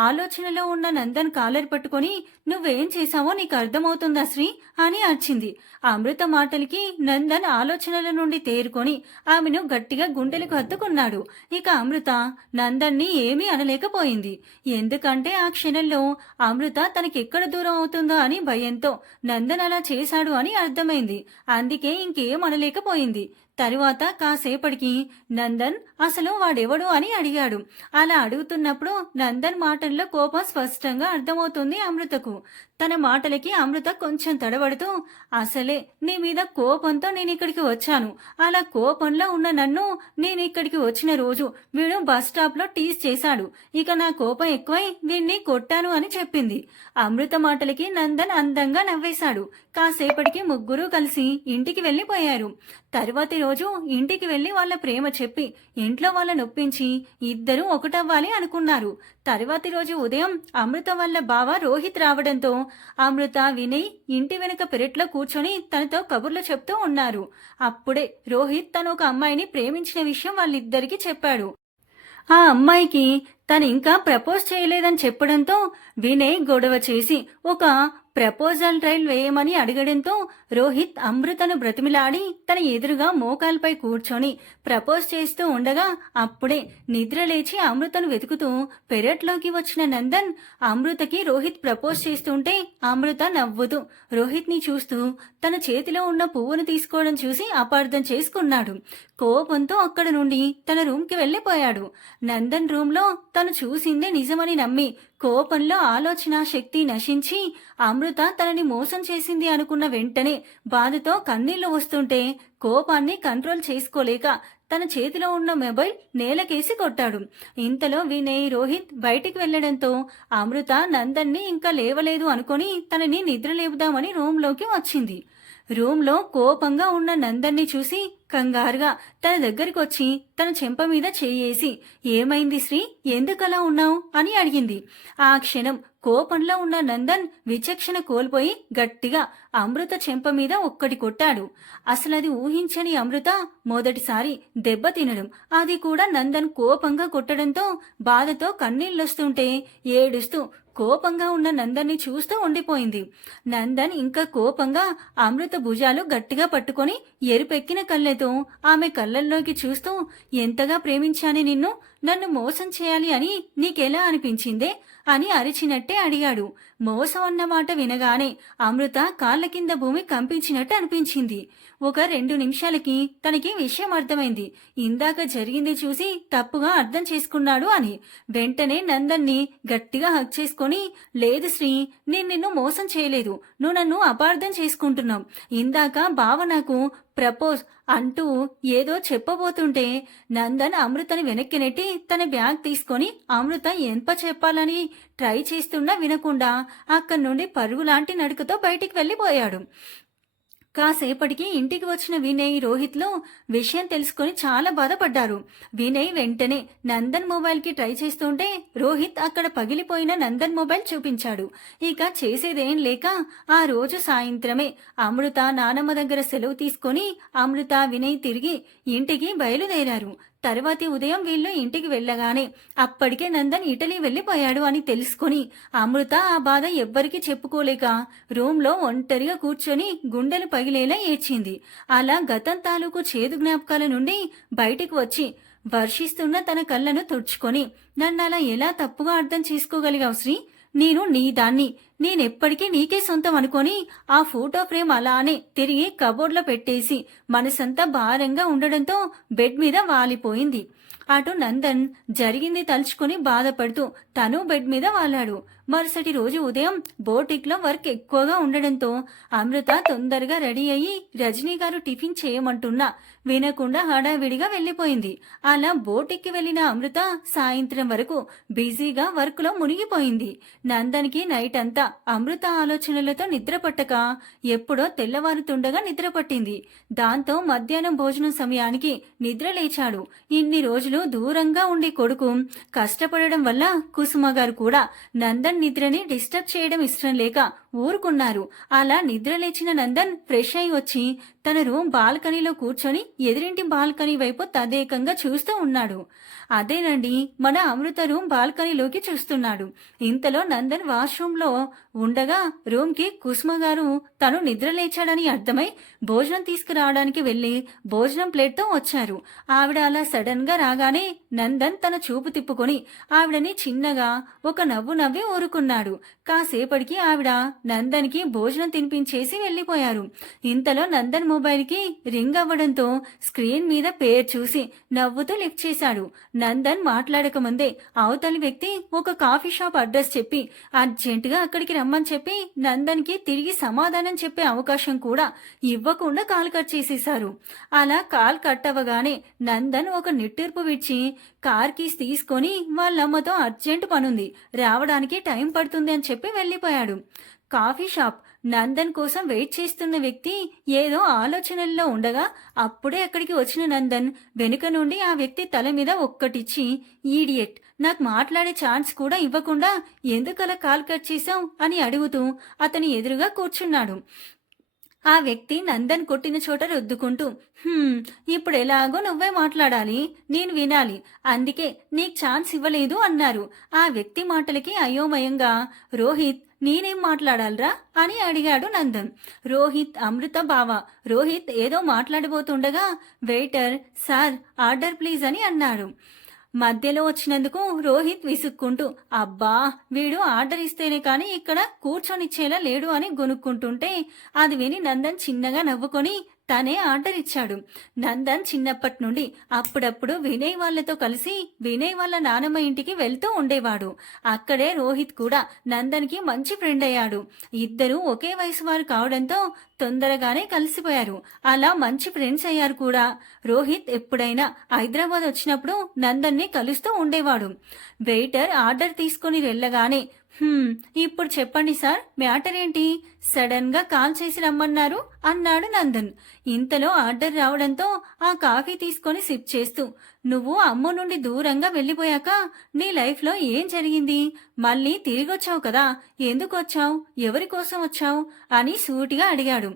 ఆలోచనలో ఉన్న నందన్ కాలర్ పట్టుకొని, నువ్వేం చేశావో నీకు అర్థమవుతుందా శ్రీ అని అరిచింది. అమృత మాటలకి నందన్ ఆలోచనల నుండి తేరుకొని ఆమెను గట్టిగా గుండెలకు హత్తుకున్నాడు. ఇక అమృత నందన్ని ఏమీ అనలేకపోయింది. ఎందుకంటే ఆ క్షణంలో అమృత తనకెక్కడ దూరం అవుతుందో అని భయంతో నందన్ అలా చేశాడు అని అర్థమైంది. అందుకే ఇంకేం అనలేకపోయింది. తరువాత కాసేపటికి నందన్ అసలు వాడెవడు అని అడిగాడు. అలా అడుగుతున్నప్పుడు నందన్ మాటల్లో కోపం స్పష్టంగా అర్థమవుతుంది అమృతకు. తన మాటలకి అమృత కొంచెం తడబడుతూ, అసలే నీ మీద కోపంతో నేను ఇక్కడికి వచ్చాను. అలా కోపంలో ఉన్న నన్ను నేను ఇక్కడికి వచ్చిన రోజు వీడు బస్ స్టాప్ లో టీజ్ చేశాడు. ఇక నా కోపం ఎక్కువై వీణ్ణి కొట్టాను అని చెప్పింది. అమృత మాటలకి నందన్ అందంగా నవ్వేశాడు. కాసేపటికి ముగ్గురు కలిసి ఇంటికి వెళ్లిపోయారు. తరువాతి రోజు ఇంటికి వెళ్లి వాళ్ళ ప్రేమ చెప్పి ఇంట్లో వాళ్ళని ఒప్పించి ఇద్దరూ ఒకటవ్వాలి అనుకున్నారు. తరువాతి రోజు ఉదయం అమృత వాళ్ళ బావ రోహిత్ రావడంతో అమృత, వినయ్ ఇంటి వెనుక పెరట్లో కూర్చొని తనతో కబుర్లు చెప్తూ ఉన్నారు. అప్పుడే రోహిత్ తను ఒక అమ్మాయిని ప్రేమించిన విషయం వాళ్ళిద్దరికీ చెప్పాడు. ఆ అమ్మాయికి తను ఇంకా ప్రపోజ్ చేయలేదని చెప్పడంతో వినయ్ గొడవ చేసి ఒక ప్రపోజల్ ట్రైల్ వేయమని అడగడంతో రోహిత్ అమృతను బ్రతిమిలాడి తన ఎదురుగా మోకాలపై కూర్చొని ప్రపోజ్ చేస్తూ ఉండగా అప్పుడే నిద్ర లేచి అమృతను వెతుకుతూ పెరట్లోకి వచ్చిన నందన్ అమృతకి రోహిత్ ప్రపోజ్ చేస్తుంటే అమృత నవ్వుతూ రోహిత్ ని చూస్తూ తన చేతిలో ఉన్న పువ్వును తీసుకోవడం చూసి అపార్థం చేసుకున్నాడు. కోపంతో అక్కడ నుండి తన రూమ్ కి వెళ్లిపోయాడు. నందన్ రూమ్ లో తను చూసిందే నిజమని నమ్మి కోపంలో ఆలోచన శక్తి నశించి అమృత తనని మోసం చేసింది అనుకున్న వెంటనే బాధతో కన్నీళ్లు వస్తుంటే కోపాన్ని కంట్రోల్ చేసుకోలేక తన చేతిలో ఉన్న మొబైల్ నేలకేసి కొట్టాడు. ఇంతలో వినయ్, రోహిత్ బయటికి వెళ్లడంతో అమృత నందన్ని ఇంకా లేవలేదు అనుకొని తనని నిద్ర లేపుదామని రూమ్లోకి వచ్చింది. రూమ్లో కోపంగా ఉన్న నందన్ని చూసి కంగారుగా తన దగ్గరికి వచ్చి తన చెంప మీద చేయేసి, ఏమైంది శ్రీ, ఎందుకలా ఉన్నావు అని అడిగింది. ఆ క్షణం కోపంలో ఉన్న నందన్ విచక్షణ కోల్పోయి గట్టిగా అమృత చెంప మీద ఒక్కటి కొట్టాడు. అసలది ఊహించని అమృత మొదటిసారి దెబ్బ తినడం, అది కూడా నందన్ కోపంగా కొట్టడంతో బాధతో కన్నీళ్లొస్తుంటే ఏడుస్తూ కోపంగా ఉన్న నందన్ని చూస్తూ ఉండిపోయింది. నందన్ ఇంకా కోపంగా అమృత భుజాలు గట్టిగా పట్టుకొని ఎరుపెక్కిన కళ్ళతో ఆమె కళ్ళల్లోకి చూస్తూ, ఎంతగా ప్రేమించాని నిన్ను, నన్ను మోసం చేయాలి అని నీకెలా అనిపించిందే అని అరిచినట్టే అడిగాడు. మోసం అన్న మాట వినగానే అమృత కాళ్ళ కింద భూమి కంపించినట్టు అనిపించింది. ఒక 2 నిమిషాలకి తనకి విషయం అర్థమైంది. ఇందాక జరిగింది చూసి తప్పుగా అర్థం చేసుకున్నాడు అని. వెంటనే నందన్ని గట్టిగా హగ్ చేసుకొని, లేదు శ్రీ, నేను నిన్ను మోసం చేయలేదు, నువ్వు నన్ను అపార్థం చేసుకుంటున్నావు. ఇందాక బావ నాకు ప్రపోజ్ అంటూ ఏదో చెప్పబోతుంటే నందన్ అమృతని వెనక్కి నెట్టి తన బ్యాగ్ తీసుకొని అమృత ఎంత చెప్పాలని ట్రై చేస్తున్నా వినకుండా అక్కడి నుండి పరుగులాంటి నడుకతో బయటికి వెళ్ళిపోయాడు. కాసేపటికి ఇంటికి వచ్చిన వినయ్, రోహిత్లో విషయం తెలుసుకొని చాలా బాధపడ్డారు. వినయ్ వెంటనే నందన్ మొబైల్కి ట్రై చేస్తుంటే రోహిత్ అక్కడ పగిలిపోయిన నందన్ మొబైల్ చూపించాడు. ఇక చేసేదేం లేక ఆ రోజు సాయంత్రమే అమృత నానమ్మ దగ్గర సెలవు తీసుకొని అమృత, వినయ్ తిరిగి ఇంటికి బయలుదేరారు. తర్వాతి ఉదయం వీళ్ళు ఇంటికి వెళ్ళగానే అప్పటికే నందన్ ఇటలీ వెళ్ళిపోయాడు అని తెలుసుకుని అమృత ఆ బాధ ఎవ్వరికీ చెప్పుకోలేక రూమ్లో ఒంటరిగా కూర్చొని గుండెలు పగిలేలా ఏడ్చింది. అలా గతం తాలూకు చేదు జ్ఞాపకాల నుండి బయటికి వచ్చి వర్షిస్తున్న తన కళ్ళను తుడుచుకొని, నన్నలా ఎలా తప్పుగా అర్థం చేసుకోగలిగావు శ్రీ, నేను నీ దాన్ని, నేనెప్పటికీ నీకే సొంతం అనుకొని ఆ ఫోటో ఫ్రేమ్ అలానే తిరిగి కబోర్డ్లో పెట్టేసి మనసంతా భారంగా ఉండడంతో బెడ్ మీద వాలిపోయింది. అటు నందన్ జరిగింది తలుచుకుని బాధపడుతూ తను బెడ్ మీద వాలాడు. మరుసటి రోజు ఉదయం బోటిక్లో వర్క్ ఎక్కువగా ఉండడంతో అమృత తొందరగా రెడీ అయ్యి రజనీ గారు టిఫిన్ చేయమంటున్నా వినకుండా హడావిడిగా వెళ్ళిపోయింది. అలా బోటిక్కి వెళ్లిన అమృత సాయంత్రం వరకు బిజీగా వర్క్లో మునిగిపోయింది. నందన్కి నైట్ అంతా అమృత ఆలోచనలతో నిద్రపట్టక ఎప్పుడో తెల్లవారుతుండగా నిద్రపట్టింది. దాంతో మధ్యాహ్నం భోజనం సమయానికి నిద్ర లేచాడు. ఇన్ని రోజులు దూరంగా ఉండి కొడుకు కష్టపడడం వల్ల కుసుమ గారు కూడా నందన్ నిద్రని డిస్టర్బ్ చేయడం ఇష్టం లేక ఊరుకున్నారు. అలా నిద్ర లేచిన నందన్ ఫ్రెష్ అయి వచ్చి తన రూమ్ బాల్కనీలో కూర్చొని ఎదురింటి బాల్కనీ వైపు తదేకంగా చూస్తూ ఉన్నాడు. అదేనండి మన అమృత రూమ్ బాల్కనీలోకి చూస్తున్నాడు. ఇంతలో నందన్ వాష్రూమ్లో ఉండగా రూమ్కి కుసుమ గారు తను నిద్ర లేచాడని అర్థమై భోజనం తీసుకురావడానికి వెళ్లి భోజనం ప్లేట్తో వచ్చారు. ఆవిడ అలా సడన్ గా రాగానే నందన్ తన చూపు తిప్పుకొని ఆవిడని చిన్నగా ఒక నవ్వు నవ్వి ఊరుకున్నాడు. కాసేపటికి ఆవిడ నందన్కి భోజనం తినిపించేసి వెళ్లిపోయారు. ఇంతలో నందన్ మొబైల్కి రింగ్ అవ్వడంతో స్క్రీన్ మీద పేరు చూసి నవ్వుతూ లిఫ్ట్ చేశాడు. నందన్ మాట్లాడక ముందే అవతలి వ్యక్తి ఒక కాఫీ షాప్ అడ్రస్ చెప్పి అర్జెంటుగా అక్కడికి రమ్మని చెప్పి నందన్కి తిరిగి సమాధానం చెప్పే అవకాశం కూడా ఇవ్వకుండా కాల్ కట్ చేసేశారు. అలా కాల్ కట్ అవ్వగానే నందన్ ఒక నిట్టూర్పు విడిచి కార్ కీస్ తీసుకొని వాళ్ళమ్మతో అర్జెంటు పనుంది, రావడానికి టైం పడుతుంది అని చెప్పి వెళ్ళిపోయాడు. కాఫీ షాప్ నందన్ కోసం వెయిట్ చేస్తున్న వ్యక్తి ఏదో ఆలోచనల్లో ఉండగా అప్పుడే అక్కడికి వచ్చిన నందన్ వెనుక నుండి ఆ వ్యక్తి తల మీద ఒక్కటిచ్చి, ఈడియట్, నాకు మాట్లాడే ఛాన్స్ కూడా ఇవ్వకుండా ఎందుకలా కాల్ కట్ చేశావు అని అడుగుతూ అతని ఎదురుగా కూర్చున్నాడు. ఆ వ్యక్తి నందన్ కొట్టిన చోట రుద్దుకుంటూ, ఇప్పుడు ఎలాగో నువ్వే మాట్లాడాలి, నేను వినాలి, అందుకే నీకు ఛాన్స్ ఇవ్వలేదు అన్నారు. ఆ వ్యక్తి మాటలకి అయోమయంగా, రోహిత్ నేనేం మాట్లాడాలరా అని అడిగాడు నందన్. రోహిత్ అమృత బావ. రోహిత్ ఏదో మాట్లాడబోతుండగా వెయిటర్, సార్ ఆర్డర్ ప్లీజ్ అని అన్నాడు. మధ్యలో వచ్చినందుకు రోహిత్ విసుక్కుంటూ, అబ్బా వీడు ఆర్డర్ ఇస్తేనే కానీ ఇక్కడ కూర్చొనిచ్చేలా లేడు అని గొనుక్కుంటుంటే అది విని నందన్ చిన్నగా నవ్వుకొని తనే ఆర్డర్ ఇచ్చాడు. నందన్ చిన్నప్పటి నుండి అప్పుడప్పుడు వినయ్ వాళ్లతో కలిసి వినయ్ వాళ్ళ నానమ్మ ఇంటికి వెళ్తూ ఉండేవాడు. అక్కడే రోహిత్ కూడా నందన్కి మంచి ఫ్రెండ్ అయ్యాడు. ఇద్దరూ ఒకే వయసు వారు కావడంతో తొందరగానే కలిసిపోయారు. అలా మంచి ఫ్రెండ్స్ అయ్యారు కూడా. రోహిత్ ఎప్పుడైనా హైదరాబాద్ వచ్చినప్పుడు నందన్ని కలుస్తూ ఉండేవాడు. వెయిటర్ ఆర్డర్ తీసుకుని వెళ్ళగానే, ఇప్పుడు చెప్పండి సార్, మ్యాటర్ ఏంటి, సడన్ గా కాల్ చేసి రమ్మన్నారు అన్నాడు నందన్. ఇంతలో ఆర్డర్ రావడంతో ఆ కాఫీ తీసుకొని సిప్ చేస్తూ, నువ్వు అమ్మ నుండి దూరంగా వెళ్ళిపోయాక నీ లైఫ్లో ఏం జరిగింది? మళ్ళీ తిరిగొచ్చావు కదా, ఎందుకు వచ్చావు, ఎవరి కోసం వచ్చావు అని సూటిగా అడిగాడు.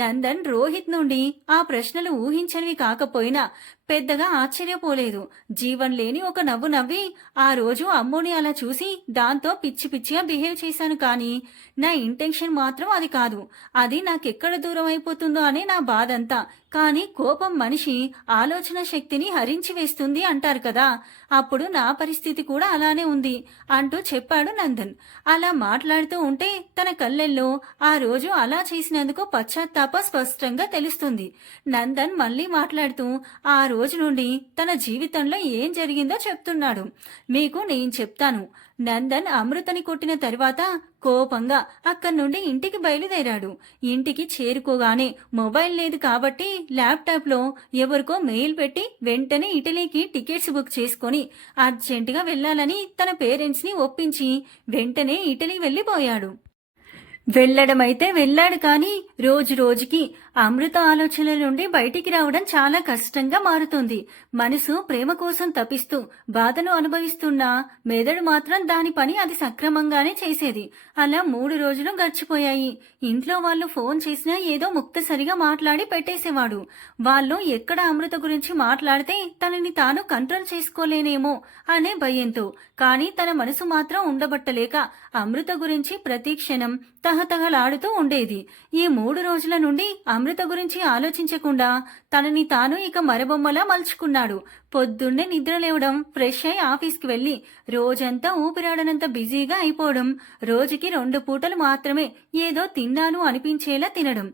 నందన్ రోహిత్ నుండి ఆ ప్రశ్నలు ఊహించనివి కాకపోయినా పెద్దగా ఆశ్చర్యపోలేదు. జీవం లేని ఒక నవ్వు నవ్వి, ఆ రోజు అమ్ముని అలా చూసి దాంతో పిచ్చి పిచ్చిగా బిహేవ్ చేశాను, కానీ నా ఇంటెన్షన్ మాత్రం అది కాదు. అది నాకెక్కడ దూరం అయిపోతుందో అనే నా బాధంతా. కానీ కోపం మనిషి ఆలోచన శక్తిని హరించి వేస్తుంది అంటారు కదా, అప్పుడు నా పరిస్థితి కూడా అలానే ఉంది అంటూ చెప్పాడు నందన్. అలా మాట్లాడుతూ ఉంటే తన కళ్ళెల్లో ఆ రోజు అలా చేసినందుకు పశ్చాత్తాప స్పష్టంగా తెలుస్తుంది. నందన్ మళ్ళీ మాట్లాడుతూ ఆ రోజు నుండి తన జీవితంలో ఏం జరిగిందో చెప్తున్నాడు. మీకు నేను చెప్తాను. నందన్ అమృతని కొట్టిన తర్వాత కోపంగా అక్కడి నుండి ఇంటికి బయలుదేరాడు. ఇంటికి చేరుకోగానే మొబైల్ లేదు కాబట్టి ల్యాప్టాప్లో ఎవరికో మెయిల్ పెట్టి వెంటనే ఇటలీకి టికెట్స్ బుక్ చేసుకొని అర్జెంటుగా వెళ్లాలని తన పేరెంట్స్ని ఒప్పించి వెంటనే ఇటలీ వెళ్ళిపోయాడు. వెళ్ళడమైతే వెళ్ళాడు, కానీ రోజు రోజుకి అమృత ఆలోచనల నుండి బయటికి రావడం చాలా కష్టంగా మారుతుంది. మనసు ప్రేమ కోసం తపిస్తూ బాధను అనుభవిస్తున్నా మెదడు మాత్రం దాని పని అది సక్రమంగానే చేసేది. అలా 3 రోజులు గడిచిపోయాయి. ఇంట్లో వాళ్ళు ఫోన్ చేసినా ఏదో ముక్తసరిగా మాట్లాడి పెట్టేసేవాడు. వాళ్ళు ఎక్కడ అమృత గురించి మాట్లాడితే తనని తాను కంట్రోల్ చేసుకోలేనేమో అనే భయంతో. కానీ తన మనసు మాత్రం ఉండబట్టలేక అమృత గురించి ప్రతి క్షణం తహతహలాడుతూ ఉండేది. ఈ 3 రోజుల నుండి అమృత గురించి ఆలోచించకుండా తనని తాను ఇక మరబొమ్మలా మలుచుకున్నాడు. పొద్దున్నే నిద్ర లేవడం, ఫ్రెష్ అయి ఆఫీస్కి వెళ్లి రోజంతా ఊపిరాడనంత బిజీగా అయిపోవడం, రోజుకి 2 పూటలు మాత్రమే ఏదో తిన్నాను అనిపించేలా తినడం,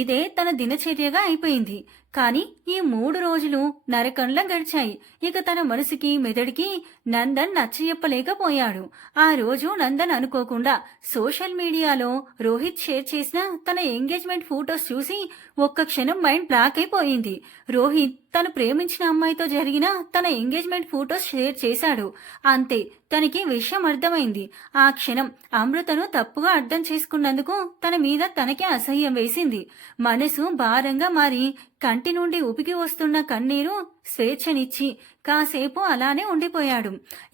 ఇదే తన దినచర్యగా అయిపోయింది. కానీ ఈ 3 రోజులు నరకంలా గడిచాయి. ఇక తన మనసుకి మెదడికి నందన్ నచ్చజెప్పలేకపోయాడు. ఆ రోజు నందన్ అనుకోకుండా సోషల్ మీడియాలో రోహిత్ షేర్ చేసిన తన ఎంగేజ్మెంట్ ఫోటోస్ చూసి ఒక్క క్షణం మైండ్ బ్లాక్ అయిపోయింది. రోహిత్ తను ప్రేమించిన అమ్మాయితో జరిగిన తన ఎంగేజ్మెంట్ ఫోటోస్ షేర్ చేశాడు. అంతే, తనకి విషయం అర్థమైంది. ఆ క్షణం అమృతను తప్పుగా అర్థం చేసుకున్నందుకు తన మీద తనకే అసహ్యం వేసింది. మనసు భారంగా మారి కంటి నుండి ఉపికి వస్తున్న కన్నీరు స్వేచ్ఛనిచ్చి కాసేపు అలానే ఉండిపోయాడు.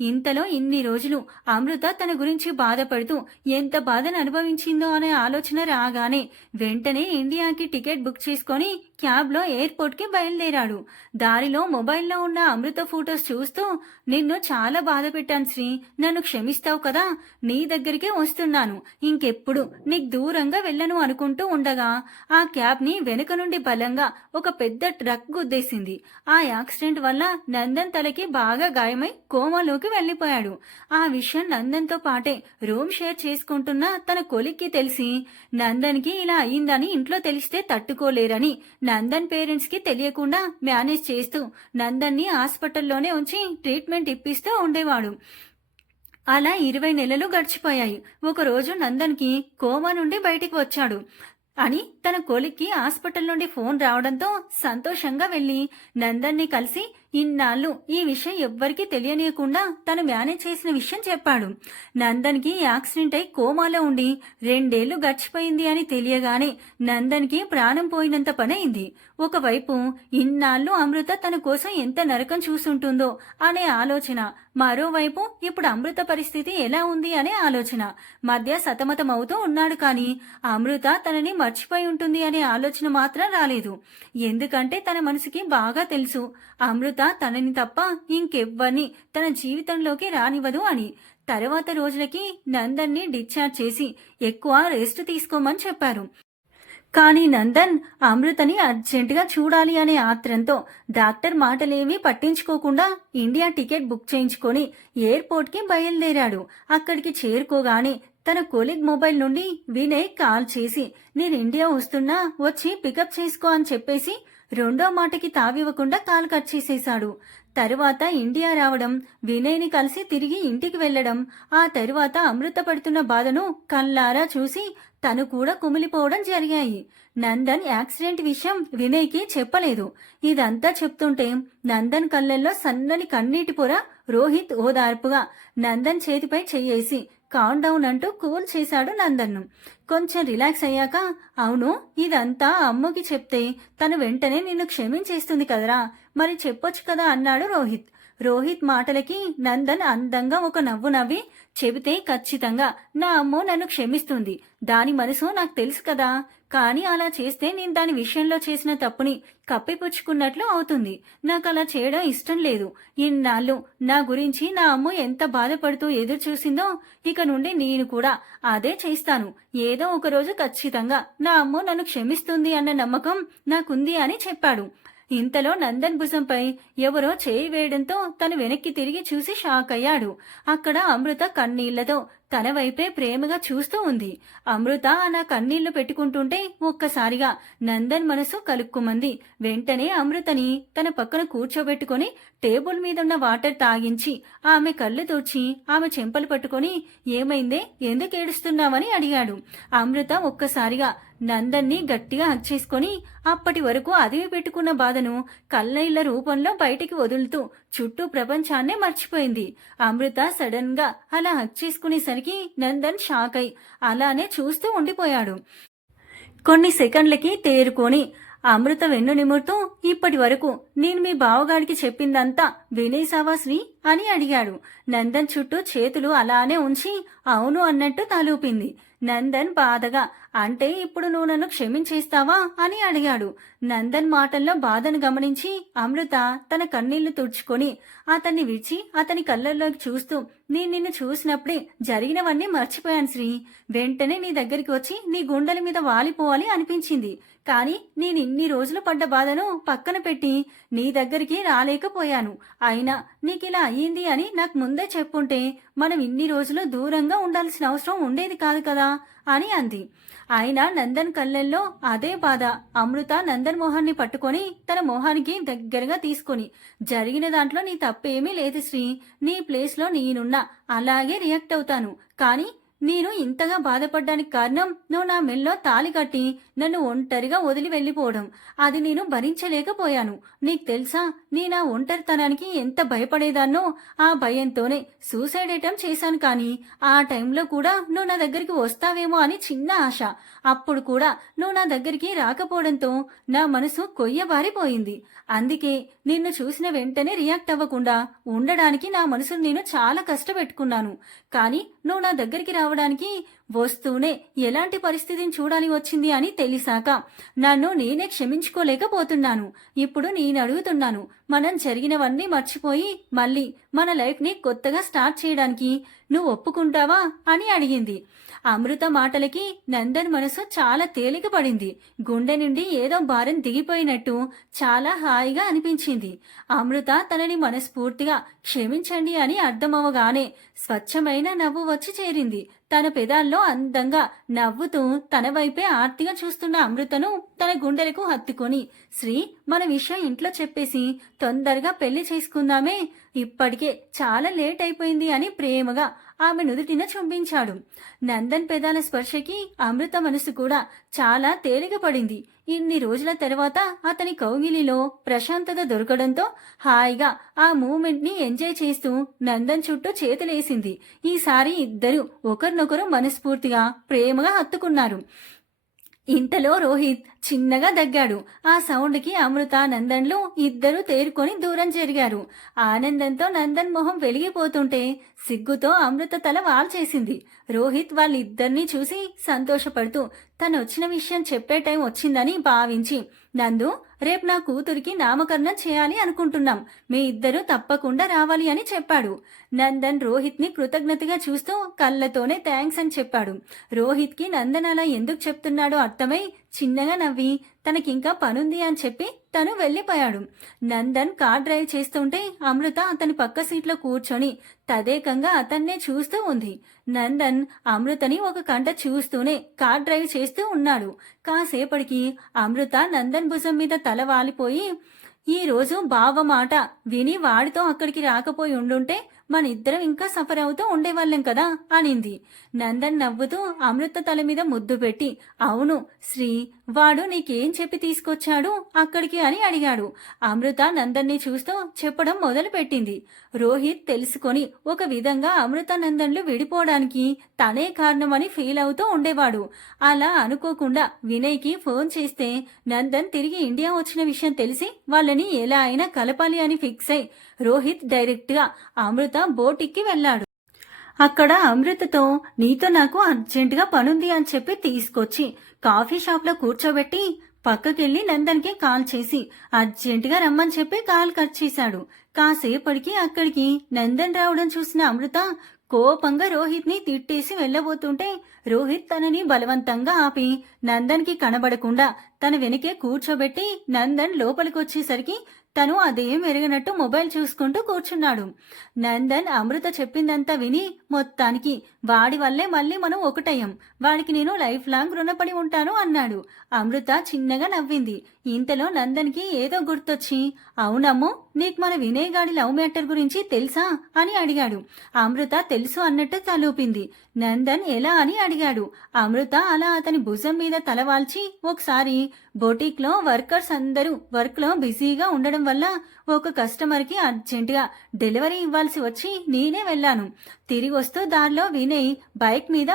ఇంతలో ఇన్ని రోజులు అమృత తన గురించి బాధపడుతూ ఎంత బాధను అనుభవించిందో అనే ఆలోచన రాగానే వెంటనే ఇండియాకి టికెట్ బుక్ చేసుకొని క్యాబ్లో ఎయిర్పోర్ట్కి బయలుదేరాడు. దారిలో మొబైల్లో ఉన్న అమృత ఫొటోస్ చూస్తూ, నిన్ను చాలా బాధ పెట్టాను శ్రీ, నన్ను క్షమిస్తావు కదా, నీ దగ్గరికే వస్తున్నాను, ఇంకెప్పుడు నీకు దూరంగా వెళ్ళను అనుకుంటూ ఉండగా ఆ క్యాబ్ని వెనుక నుండి బలంగా ఒక పెద్ద ట్రక్ గుద్దేసింది. ఆ యాక్సిడెంట్ వల్ల నందన్ తలకి బాగా గాయమై కోమాలోకి వెళ్లిపోయాడు. ఆ విషయం నందన్తో పాటే రూమ్ షేర్ చేసుకుంటున్న తన కొలిక్కి తెలిసి నందన్కి ఇలా అయ్యిందని ఇంట్లో తెలిస్తే తట్టుకోలేరని నందన్ పేరెంట్స్ కి తెలియకుండా మేనేజ్ చేస్తూ నందన్ని హాస్పిటల్లోనే ఉంచి ట్రీట్మెంట్ ఇప్పిస్తూ ఉండేవాడు. అలా 20 నెలలు గడిచిపోయాయి. ఒకరోజు నందన్కి కోమా నుండి బయటికి వచ్చాడు అని తన కొలిక్కి హాస్పిటల్ నుండి ఫోన్ రావడంతో సంతోషంగా వెళ్లి నందన్ని కలిసి ఇన్నాళ్ళు ఈ విషయం ఎవ్వరికీ తెలియనీయకుండా తను మేనేజ్ చేసిన విషయం చెప్పాడు. నందన్కి యాక్సిడెంట్ అయి కోమాలో ఉండి 2 ఏళ్లు గడిచిపోయింది అని తెలియగానే నందన్కి ప్రాణం పోయినంత పనైంది. ఒకవైపు ఇన్నాళ్ళు అమృత తన కోసం ఎంత నరకం చూసుంటుందో అనే ఆలోచన, మరోవైపు ఇప్పుడు అమృత పరిస్థితి ఎలా ఉంది అనే ఆలోచన మధ్య సతమతమవుతూ ఉన్నాడు. కానీ అమృత తనని మర్చిపోయి ఉంటుంది అనే ఆలోచన మాత్రం రాలేదు. ఎందుకంటే తన మనసుకి బాగా తెలుసు అమృత తనని తప్ప ఇంకెవ్వరిని తన జీవితంలోకి రానివ్వదు అని. తర్వాత రోజులకి నందన్ని డిశ్చార్జ్ చేసి ఎక్కువ రెస్ట్ తీసుకోమని చెప్పారు. కానీ నందన్ అమృతని అర్జెంటుగా చూడాలి అనే ఆత్రంతో డాక్టర్ మాటలేమీ పట్టించుకోకుండా ఇండియా టికెట్ బుక్ చేయించుకొని ఎయిర్పోర్ట్కి బయలుదేరాడు. అక్కడికి చేరుకోగానే తన కొలీగ్ మొబైల్ నుండి వినయ్ కాల్ చేసి, నేను ఇండియా వస్తున్నా, వచ్చి పికప్ చేసుకో అని చెప్పేసి రెండో మాటకి తావివ్వకుండా కాల్ కట్ చేసేశాడు. తరువాత ఇండియా రావడం, వినయ్ని కలిసి తిరిగి ఇంటికి వెళ్లడం, ఆ తరువాత అమృత పడుతున్న బాధను కళ్ళారా చూసి తను కూడా కుమిలిపోవడం జరిగాయి. నందన్ యాక్సిడెంట్ విషయం వినయ్కి చెప్పలేదు. ఇదంతా చెప్తుంటే నందన్ కళ్ళల్లో సన్నని కన్నీటి పొర. రోహిత్ ఓదార్పుగా నందన్ చేతిపై చెయ్యేసి, కామ్ డౌన్ అంటూ కూల్ చేశాడు నందన్ను. కొంచెం రిలాక్స్ అయ్యాక, అవును, ఇదంతా అమ్ముకి చెప్తే తను వెంటనే నిన్ను క్షమించేస్తుంది కదరా, మరి చెప్పొచ్చు కదా అన్నాడు రోహిత్. రోహిత్ మాటలకి నందన్ అందంగా ఒక నవ్వు నవ్వి, చెబితే ఖచ్చితంగా నా అమ్మో నన్ను క్షమిస్తుంది, దాని మనసు నాకు తెలుసు కదా, కానీ అలా చేస్తే నేను దాని విషయంలో చేసిన తప్పుని కప్పిపుచ్చుకున్నట్లు అవుతుంది. నాకు అలా చేయడం ఇష్టం లేదు. ఇన్నాళ్ళు నా గురించి నా అమ్మ ఎంత బాధపడుతూ ఎదురు చూసిందో, ఇక నుండి నేను కూడా అదే చేస్తాను. ఏదో ఒకరోజు ఖచ్చితంగా నా అమ్మ నన్ను క్షమిస్తుంది అన్న నమ్మకం నాకుంది అని చెప్పాడు. ఇంతలో నందన్ భుజంపై ఎవరో చేయి వేయడంతో తను వెనక్కి తిరిగి చూసి షాక్ అయ్యాడు. అక్కడ అమృత కన్నీళ్లతో తన వైపే ప్రేమగా చూస్తూ ఉంది. అమృత అలా కన్నీళ్లు పెట్టుకుంటుంటే ఒక్కసారిగా నందన్ మనసు కలుక్కుమంది. వెంటనే అమృతని తన పక్కన కూర్చోబెట్టుకుని టేబుల్ మీదున్న వాటర్ తాగించి ఆమె కళ్ళు తుడిచి ఆమె చెంపలు పట్టుకుని, ఏమైందే, ఎందుకు ఏడుస్తున్నావని అడిగాడు. అమృత ఒక్కసారిగా నందన్ని గట్టిగా హక్ చేసుకుని అప్పటి వరకు అదివి పెట్టుకున్న బాధను కళ్ళనీళ్ల రూపంలో బయటికి వదులుతూ చుట్టూ ప్రపంచాన్నే మర్చిపోయింది. అమృత సడన్ గా అలా హక్ చేసుకునేసరికి నందన్ షాక్ అయి అలానే చూస్తూ ఉండిపోయాడు. కొన్ని సెకండ్లకి తేరుకొని అమృత వెన్ను నిమురుతూ, ఇప్పటి వరకు నేను మీ బావగాడికి చెప్పిందంతా వినేసావా శ్రీ అని అడిగాడు. నందన్ చుట్టూ చేతులు అలానే ఉంచి అవును అన్నట్టు తలూపింది. నందన్ బాధగా, అంటే ఇప్పుడు నువ్వు నన్ను క్షమించేస్తావా అని అడిగాడు. నందన్ మాటల్లో బాధను గమనించి అమృత తన కన్నీళ్లు తుడుచుకొని అతన్ని విడిచి అతని కళ్ళల్లోకి చూస్తూ, నేను నిన్ను చూసినప్పుడే జరిగినవన్నీ మర్చిపోయాను శ్రీ. వెంటనే నీ దగ్గరికి వచ్చి నీ గుండెల మీద వాలిపోవాలి అనిపించింది. కానీ నేను ఇన్ని రోజులు పడ్డ బాధను పక్కన పెట్టి నీ దగ్గరికి రాలేకపోయాను. అయినా నీకిలా అయ్యింది అని నాకు ముందే చెప్పుంటే మనం ఇన్ని రోజులు దూరంగా ఉండాల్సిన అవసరం ఉండేది కాదు కదా అని అంది. అయినా నందన్ కళ్ళల్లో అదే బాధ. అమృత నందన్ మొహాన్ని పట్టుకొని తన మొహానికి దగ్గరగా తీసుకొని, జరిగిన దాంట్లో నీ తప్పేమీ లేదు శ్రీ, నీ ప్లేస్లో నేనున్నా అలాగే రియాక్ట్ అవుతాను. కానీ నేను ఇంతగా బాధపడ్డానికి కారణం నువ్వు నా మెల్లో తాళి కట్టి నన్ను ఒంటరిగా వదిలి వెళ్ళిపోవడం. అది నేను భరించలేకపోయాను. నీకు తెలుసా, నేను ఆ ఒంటరితనానికి ఎంత భయపడేదాన్నో. ఆ భయంతోనే సూసైడ్ అటెంప్ట్ చేశాను. కానీ ఆ టైంలో కూడా నువ్వు నా దగ్గరికి వస్తావేమో అని చిన్న ఆశ. అప్పుడు కూడా నువ్వు నా దగ్గరికి రాకపోవడంతో నా మనసు కొయ్యబారిపోయింది. అందుకే నిన్ను చూసిన వెంటనే రియాక్ట్ అవ్వకుండా ఉండడానికి నా మనసును నేను చాలా కష్టపెట్టుకున్నాను. కానీ నువ్వు నా దగ్గరికి రావడానికి వస్తూనే ఎలాంటి పరిస్థితిని చూడాలి వచ్చింది అని తెలిసాక నన్ను నేనే క్షమించుకోలేకపోతున్నాను. ఇప్పుడు నేను అడుగుతున్నాను, మనం జరిగినవన్నీ మర్చిపోయి మళ్ళీ మన లైఫ్ని కొత్తగా స్టార్ట్ చేయడానికి నువ్వు ఒప్పుకుంటావా అని అడిగింది. అమృత మాటలకి నందన్ మనసు చాలా తేలిక పడింది. గుండె నుండి ఏదో భారం దిగిపోయినట్టు చాలా హాయిగా అనిపించింది. అమృత తనని మనస్ఫూర్తిగా క్షమించండి అని అర్థమవగానే స్వచ్ఛమైన నవ్వు వచ్చి చేరింది. తన పెదాల్లో అందంగా నవ్వుతూ తన వైపే ఆర్తిగా చూస్తున్న అమృతను తన గుండెలకు హత్తుకొని, శ్రీ, మన విషయం ఇంట్లో చెప్పేసి తొందరగా పెళ్లి చేసుకుందామే, ఇప్పటికే చాలా లేట్ అయిపోయింది అని ప్రేమగా ఆమె నుదుటిన చుంబించాడు. నందన్ పెదాల స్పర్శకి అమృత మనసు కూడా చాలా తేలిక పడింది. ఇన్ని రోజుల తర్వాత అతని కౌగిలిలో ప్రశాంతత దొరకడంతో హాయిగా ఆ మూమెంట్ ని ఎంజాయ్ చేస్తూ నందన్ చుట్టూ చేతులేసింది. ఈసారి ఇద్దరు ఒకరినొకరు మనస్ఫూర్తిగా ప్రేమగా హత్తుకున్నారు. ఇంతలో రోహిత్ చిన్నగా దగ్గాడు. ఆ సౌండ్కి అమృత నందన్లు ఇద్దరూ తేరుకొని దూరం జరిగారు. ఆనందంతో నందన్ మొహం వెలిగిపోతుంటే సిగ్గుతో అమృత తల వాల్చేసింది. రోహిత్ వాళ్ళిద్దరినీ చూసి సంతోషపడుతూ తను వచ్చిన విషయం చెప్పే టైం వచ్చిందని భావించి, నందు, రేపు నా కూతురికి నామకరణం చేయాలి అనుకుంటున్నాం, మీ ఇద్దరూ తప్పకుండా రావాలి అని చెప్పాడు. నందన్ రోహిత్ ని కృతజ్ఞతగా చూస్తూ కళ్ళతోనే థ్యాంక్స్ అని చెప్పాడు. రోహిత్ కి నందన్ అలా ఎందుకు చెప్తున్నాడో అర్థమై చిన్నగా నవ్వి తనకింకా పనుంది అని చెప్పి తను వెళ్లిపోయాడు. నందన్ కార్ డ్రైవ్ చేస్తుంటే అమృత అతని పక్క సీట్లో కూర్చొని తదేకంగా అతన్నే చూస్తూ ఉంది. నందన్ అమృతని ఒక కంట చూస్తూనే కార్ డ్రైవ్ చేస్తూ ఉన్నాడు. కాసేపటికి అమృత నందన్ భుజం మీద తల వాలిపోయి, ఈ రోజు బావ మాట విని వాడితో అక్కడికి రాకపోయి ఉండుంటే మనిద్దరం ఇంకా సఫర్ అవుతూ ఉండేవాళ్ళం కదా అనింది. నందన్ నవ్వుతూ అమృత తల మీద ముద్దు పెట్టి, అవును శ్రీ, వాడు నీకేం చెప్పి తీసుకొచ్చాడు అక్కడికి అని అడిగాడు. అమృత నందన్ని చూస్తూ చెప్పడం మొదలు పెట్టింది. రోహిత్ తెలుసుకొని ఒక విధంగా అమృత నందన్లు విడిపోవడానికి తనే కారణమని ఫీల్ అవుతూ ఉండేవాడు. అలా అనుకోకుండా వినయ్కి ఫోన్ చేస్తే నందన్ తిరిగి ఇండియా వచ్చిన విషయం తెలిసి వాళ్ళని ఎలా అయినా కలపాలి అని ఫిక్స్ అయి రోహిత్ డైరెక్ట్ గా అమృత బోటిక్కి వెళ్లాడు. అక్కడ అమృతతో నీతో నాకు అర్జెంటుగా పనుంది అని చెప్పి తీసుకొచ్చి కాఫీ షాప్ లో కూర్చోబెట్టి పక్కకెళ్లి నందన్కి కాల్ చేసి అర్జెంటుగా రమ్మని చెప్పి కాల్ కట్ చేశాడు. కాసేపటికి అక్కడికి నందన్ రావడం చూసిన అమృత కోపంగా రోహిత్ ని తిట్టేసి వెళ్లబోతుంటే రోహిత్ తనని బలవంతంగా ఆపి నందన్కి కనబడకుండా తన వెనకే కూర్చోబెట్టి నందన్ లోపలికొచ్చేసరికి తను అదేం ఎరగనట్టు మొబైల్ చూసుకుంటూ కూర్చున్నాడు. నందన్ అమృత చెప్పిందంతా విని మొత్తానికి వాడి వల్లే మళ్ళీ మనం ఒకటయ్యాం, వాడికి నేను లైఫ్ లాంగ్ రుణపడి ఉంటాను అన్నాడు. అమృత చిన్నగా నవ్వింది. ఇంతలో నందన్కి ఏదో గుర్తొచ్చి, అవునమ్మో నీకు మన వినయ్ గాడి లవ్ మ్యాటర్ గురించి తెలుసా అని అడిగాడు. అమృత తెలుసు అన్నట్టు తలూపింది. నందన్ ఎలా అని అడిగాడు. అమృత అలా అతని భుజం మీద తలవాల్చి, ఒకసారి బొటిక్ లో వర్కర్స్ అందరూ వర్క్ లో బిజీగా ఉండడం వల్ల ఒక కస్టమర్ కి అర్జెంటుగా డెలివరీ ఇవ్వాల్సి వచ్చి నేనే వెళ్ళాను. తిరిగి వస్తూ దారిలో వినయ్ బైక్ మీద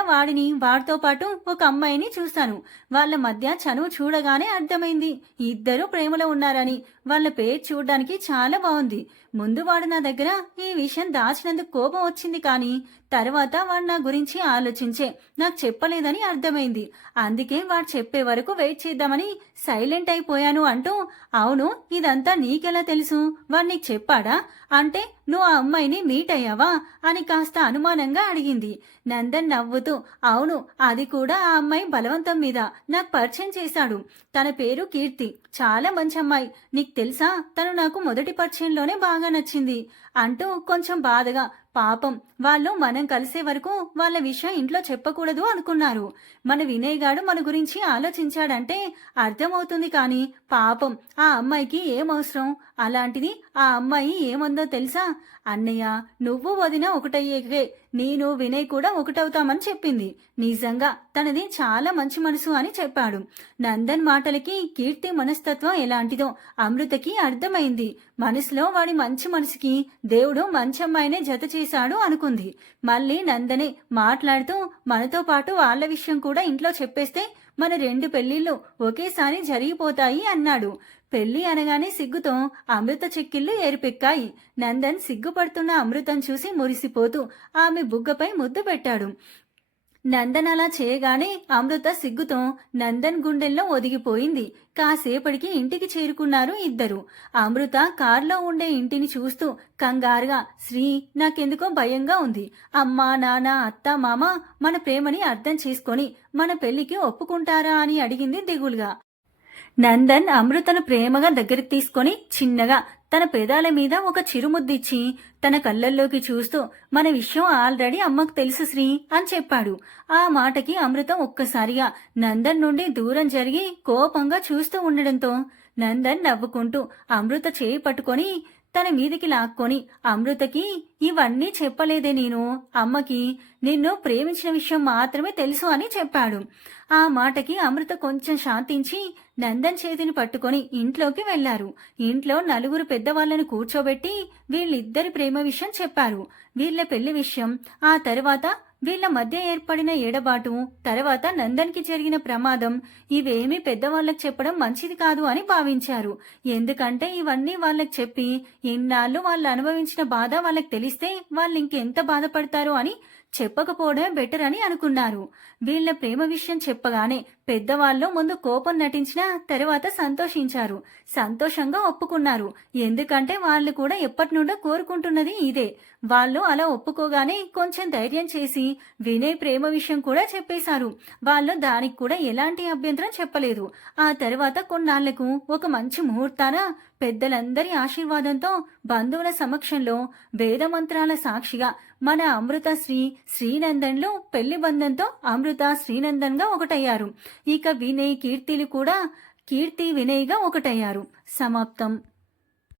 వాడితో పాటు ఒక అమ్మాయిని చూశాను. వాళ్ళ మధ్య చనువు చూడగానే అర్థమైంది ఇద్దరు ప్రేమలో ఉన్నారని. వాళ్ళ పేరు చూడడానికి చాలా బాగుంది. ముందు వాడు నా దగ్గర ఈ విషయం దాచినందుకు కోపం వచ్చింది, కానీ తర్వాత వాడు నా గురించి ఆలోచించే నాకు చెప్పలేదని అర్థమైంది. అందుకే వాడు చెప్పే వరకు వెయిట్ చేద్దామని సైలెంట్ అయిపోయాను అంటూ, అవును ఇదంతా నీకెలా తెలుసు, వాడు నీకు చెప్పాడా, అంటే నువ్వు ఆ అమ్మాయిని మీట్ అయ్యావా అని కాస్త అనుమానంగా అడిగింది. నందన్ నవ్వుతూ, అవును అది కూడా ఆ అమ్మాయి బలవంతం మీద నాకు పరిచయం చేశాడు. తన పేరు కీర్తి, చాలా మంచి అమ్మాయి. నీకు తెలుసా తను నాకు మొదటి పరిచయంలోనే బాగా నచ్చింది అంటూ కొంచెం బాధగా, పాపం వాళ్ళు మనం కలిసే వరకు వాళ్ళ విషయం ఇంట్లో చెప్పకూడదు అనుకున్నారు. మన వినయ్ గాడు మన గురించి ఆలోచించాడంటే అర్థమవుతుంది, కానీ పాపం ఆ అమ్మాయికి ఏమవసరం. అలాంటిది ఆ అమ్మాయి ఏముందో తెలుసా, అన్నయ్య నువ్వు వదిన ఒకటయ్యేకే నేను వినయ్ కూడా ఒకటవుతామని చెప్పింది. నిజంగా తనది చాలా మంచి మనసు అని చెప్పాడు. నందన్ మాటలకి కీర్తి మనస్తత్వం ఎలాంటిదో అమృతకి అర్థమైంది. మనసులో వాడి మంచి మనసుకి దేవుడు మంచి అమ్మాయినే జత చేశాడు అనుకుంది. మళ్ళీ నందనే మాట్లాడుతూ, మనతో పాటు వాళ్ళ విషయం కూడా ఇంట్లో చెప్పేస్తే మన 2 పెళ్లిళ్ళు ఒకేసారి జరిగిపోతాయి అన్నాడు. పెళ్లి అనగానే సిగ్గుతో అమృత చెక్కిళ్ళు ఏరిపెక్కాయి. నందన్ సిగ్గుపడుతున్న అమృతం చూసి మురిసిపోతూ ఆమె బుగ్గపై ముద్దు పెట్టాడు. నందన్ అలా చేయగానే అమృత సిగ్గుతో నందన్ గుండెల్లో ఒదిగిపోయింది. కాసేపటికి ఇంటికి చేరుకున్నారు ఇద్దరు. అమృత కారులో ఉండే ఇంటిని చూస్తూ కంగారుగా, శ్రీ నాకెందుకో భయంగా ఉంది. అమ్మా నాన్న అత్త మామ మన ప్రేమని అర్థం చేసుకొని మన పెళ్లికి ఒప్పుకుంటారా అని అడిగింది దిగులుగా. నందన్ అమృతను ప్రేమగా దగ్గరికి తీసుకొని చిన్నగా తన పెదాల మీద ఒక చిరుముద్దిచ్చి తన కళ్ళల్లోకి చూస్తూ, మన విషయం ఆల్రెడీ అమ్మకు తెలుసు శ్రీ అని చెప్పాడు. ఆ మాటకి అమృత ఒక్కసారిగా నందన్ నుండి దూరం జరిగి కోపంగా చూస్తూ ఉండడంతో నందన్ నవ్వుకుంటూ అమృత చేయి పట్టుకొని తన మీదికి లాక్కొని, అమృతకి ఇవన్నీ చెప్పలేదే నేను, అమ్మకి నిన్ను ప్రేమించిన విషయం మాత్రమే తెలుసు అని చెప్పాడు. ఆ మాటకి అమృత కొంచెం శాంతించి నందన్ చేతిని పట్టుకొని ఇంట్లోకి వెళ్లారు. ఇంట్లో 4 పెద్దవాళ్లను కూర్చోబెట్టి వీళ్ళిద్దరి ప్రేమ విషయం చెప్పారు. వీళ్ల పెళ్లి విషయం, ఆ తర్వాత వీళ్ల మధ్య ఏర్పడిన ఎడబాటు, తర్వాత నందన్కి జరిగిన ప్రమాదం, ఇవేమీ పెద్దవాళ్లకు చెప్పడం మంచిది కాదు అని భావించారు. ఎందుకంటే ఇవన్నీ వాళ్ళకి చెప్పి ఇన్నాళ్ళు వాళ్ళు అనుభవించిన బాధ వాళ్ళకి తెలిస్తే వాళ్ళు ఇంకెంత బాధపడతారు అని చెప్పకపోవడమే బెటర్ అని అనుకున్నారు. వీళ్ల ప్రేమ విషయం చెప్పగానే పెద్దవాళ్ళు ముందు కోపం నటించినా తర్వాత సంతోషించారు. సంతోషంగా ఒప్పుకున్నారు. ఎందుకంటే వాళ్ళు కూడా ఎప్పటి నుండో కోరుకుంటున్నది ఇదే. వాళ్ళు అలా ఒప్పుకోగానే కొంచెం ధైర్యం చేసి వినయ్ ప్రేమ విషయం కూడా చెప్పేశారు. వాళ్ళు దానికి కూడా ఎలాంటి అభ్యంతరం చెప్పలేదు. ఆ తర్వాత కొన్నాళ్లకు ఒక మంచి ముహూర్తాన పెద్దలందరి ఆశీర్వాదంతో బంధువుల సమక్షంలో వేదమంత్రాల సాక్షిగా మన అమృత శ్రీనందన్లు పెళ్లి బంధంతో అమృత శ్రీనందన్ గా ఒకటయ్యారు. ఇక వినయ్ కీర్తిలు కూడా కీర్తి వినయ్ గా ఒకటయ్యారు. సమాప్తం.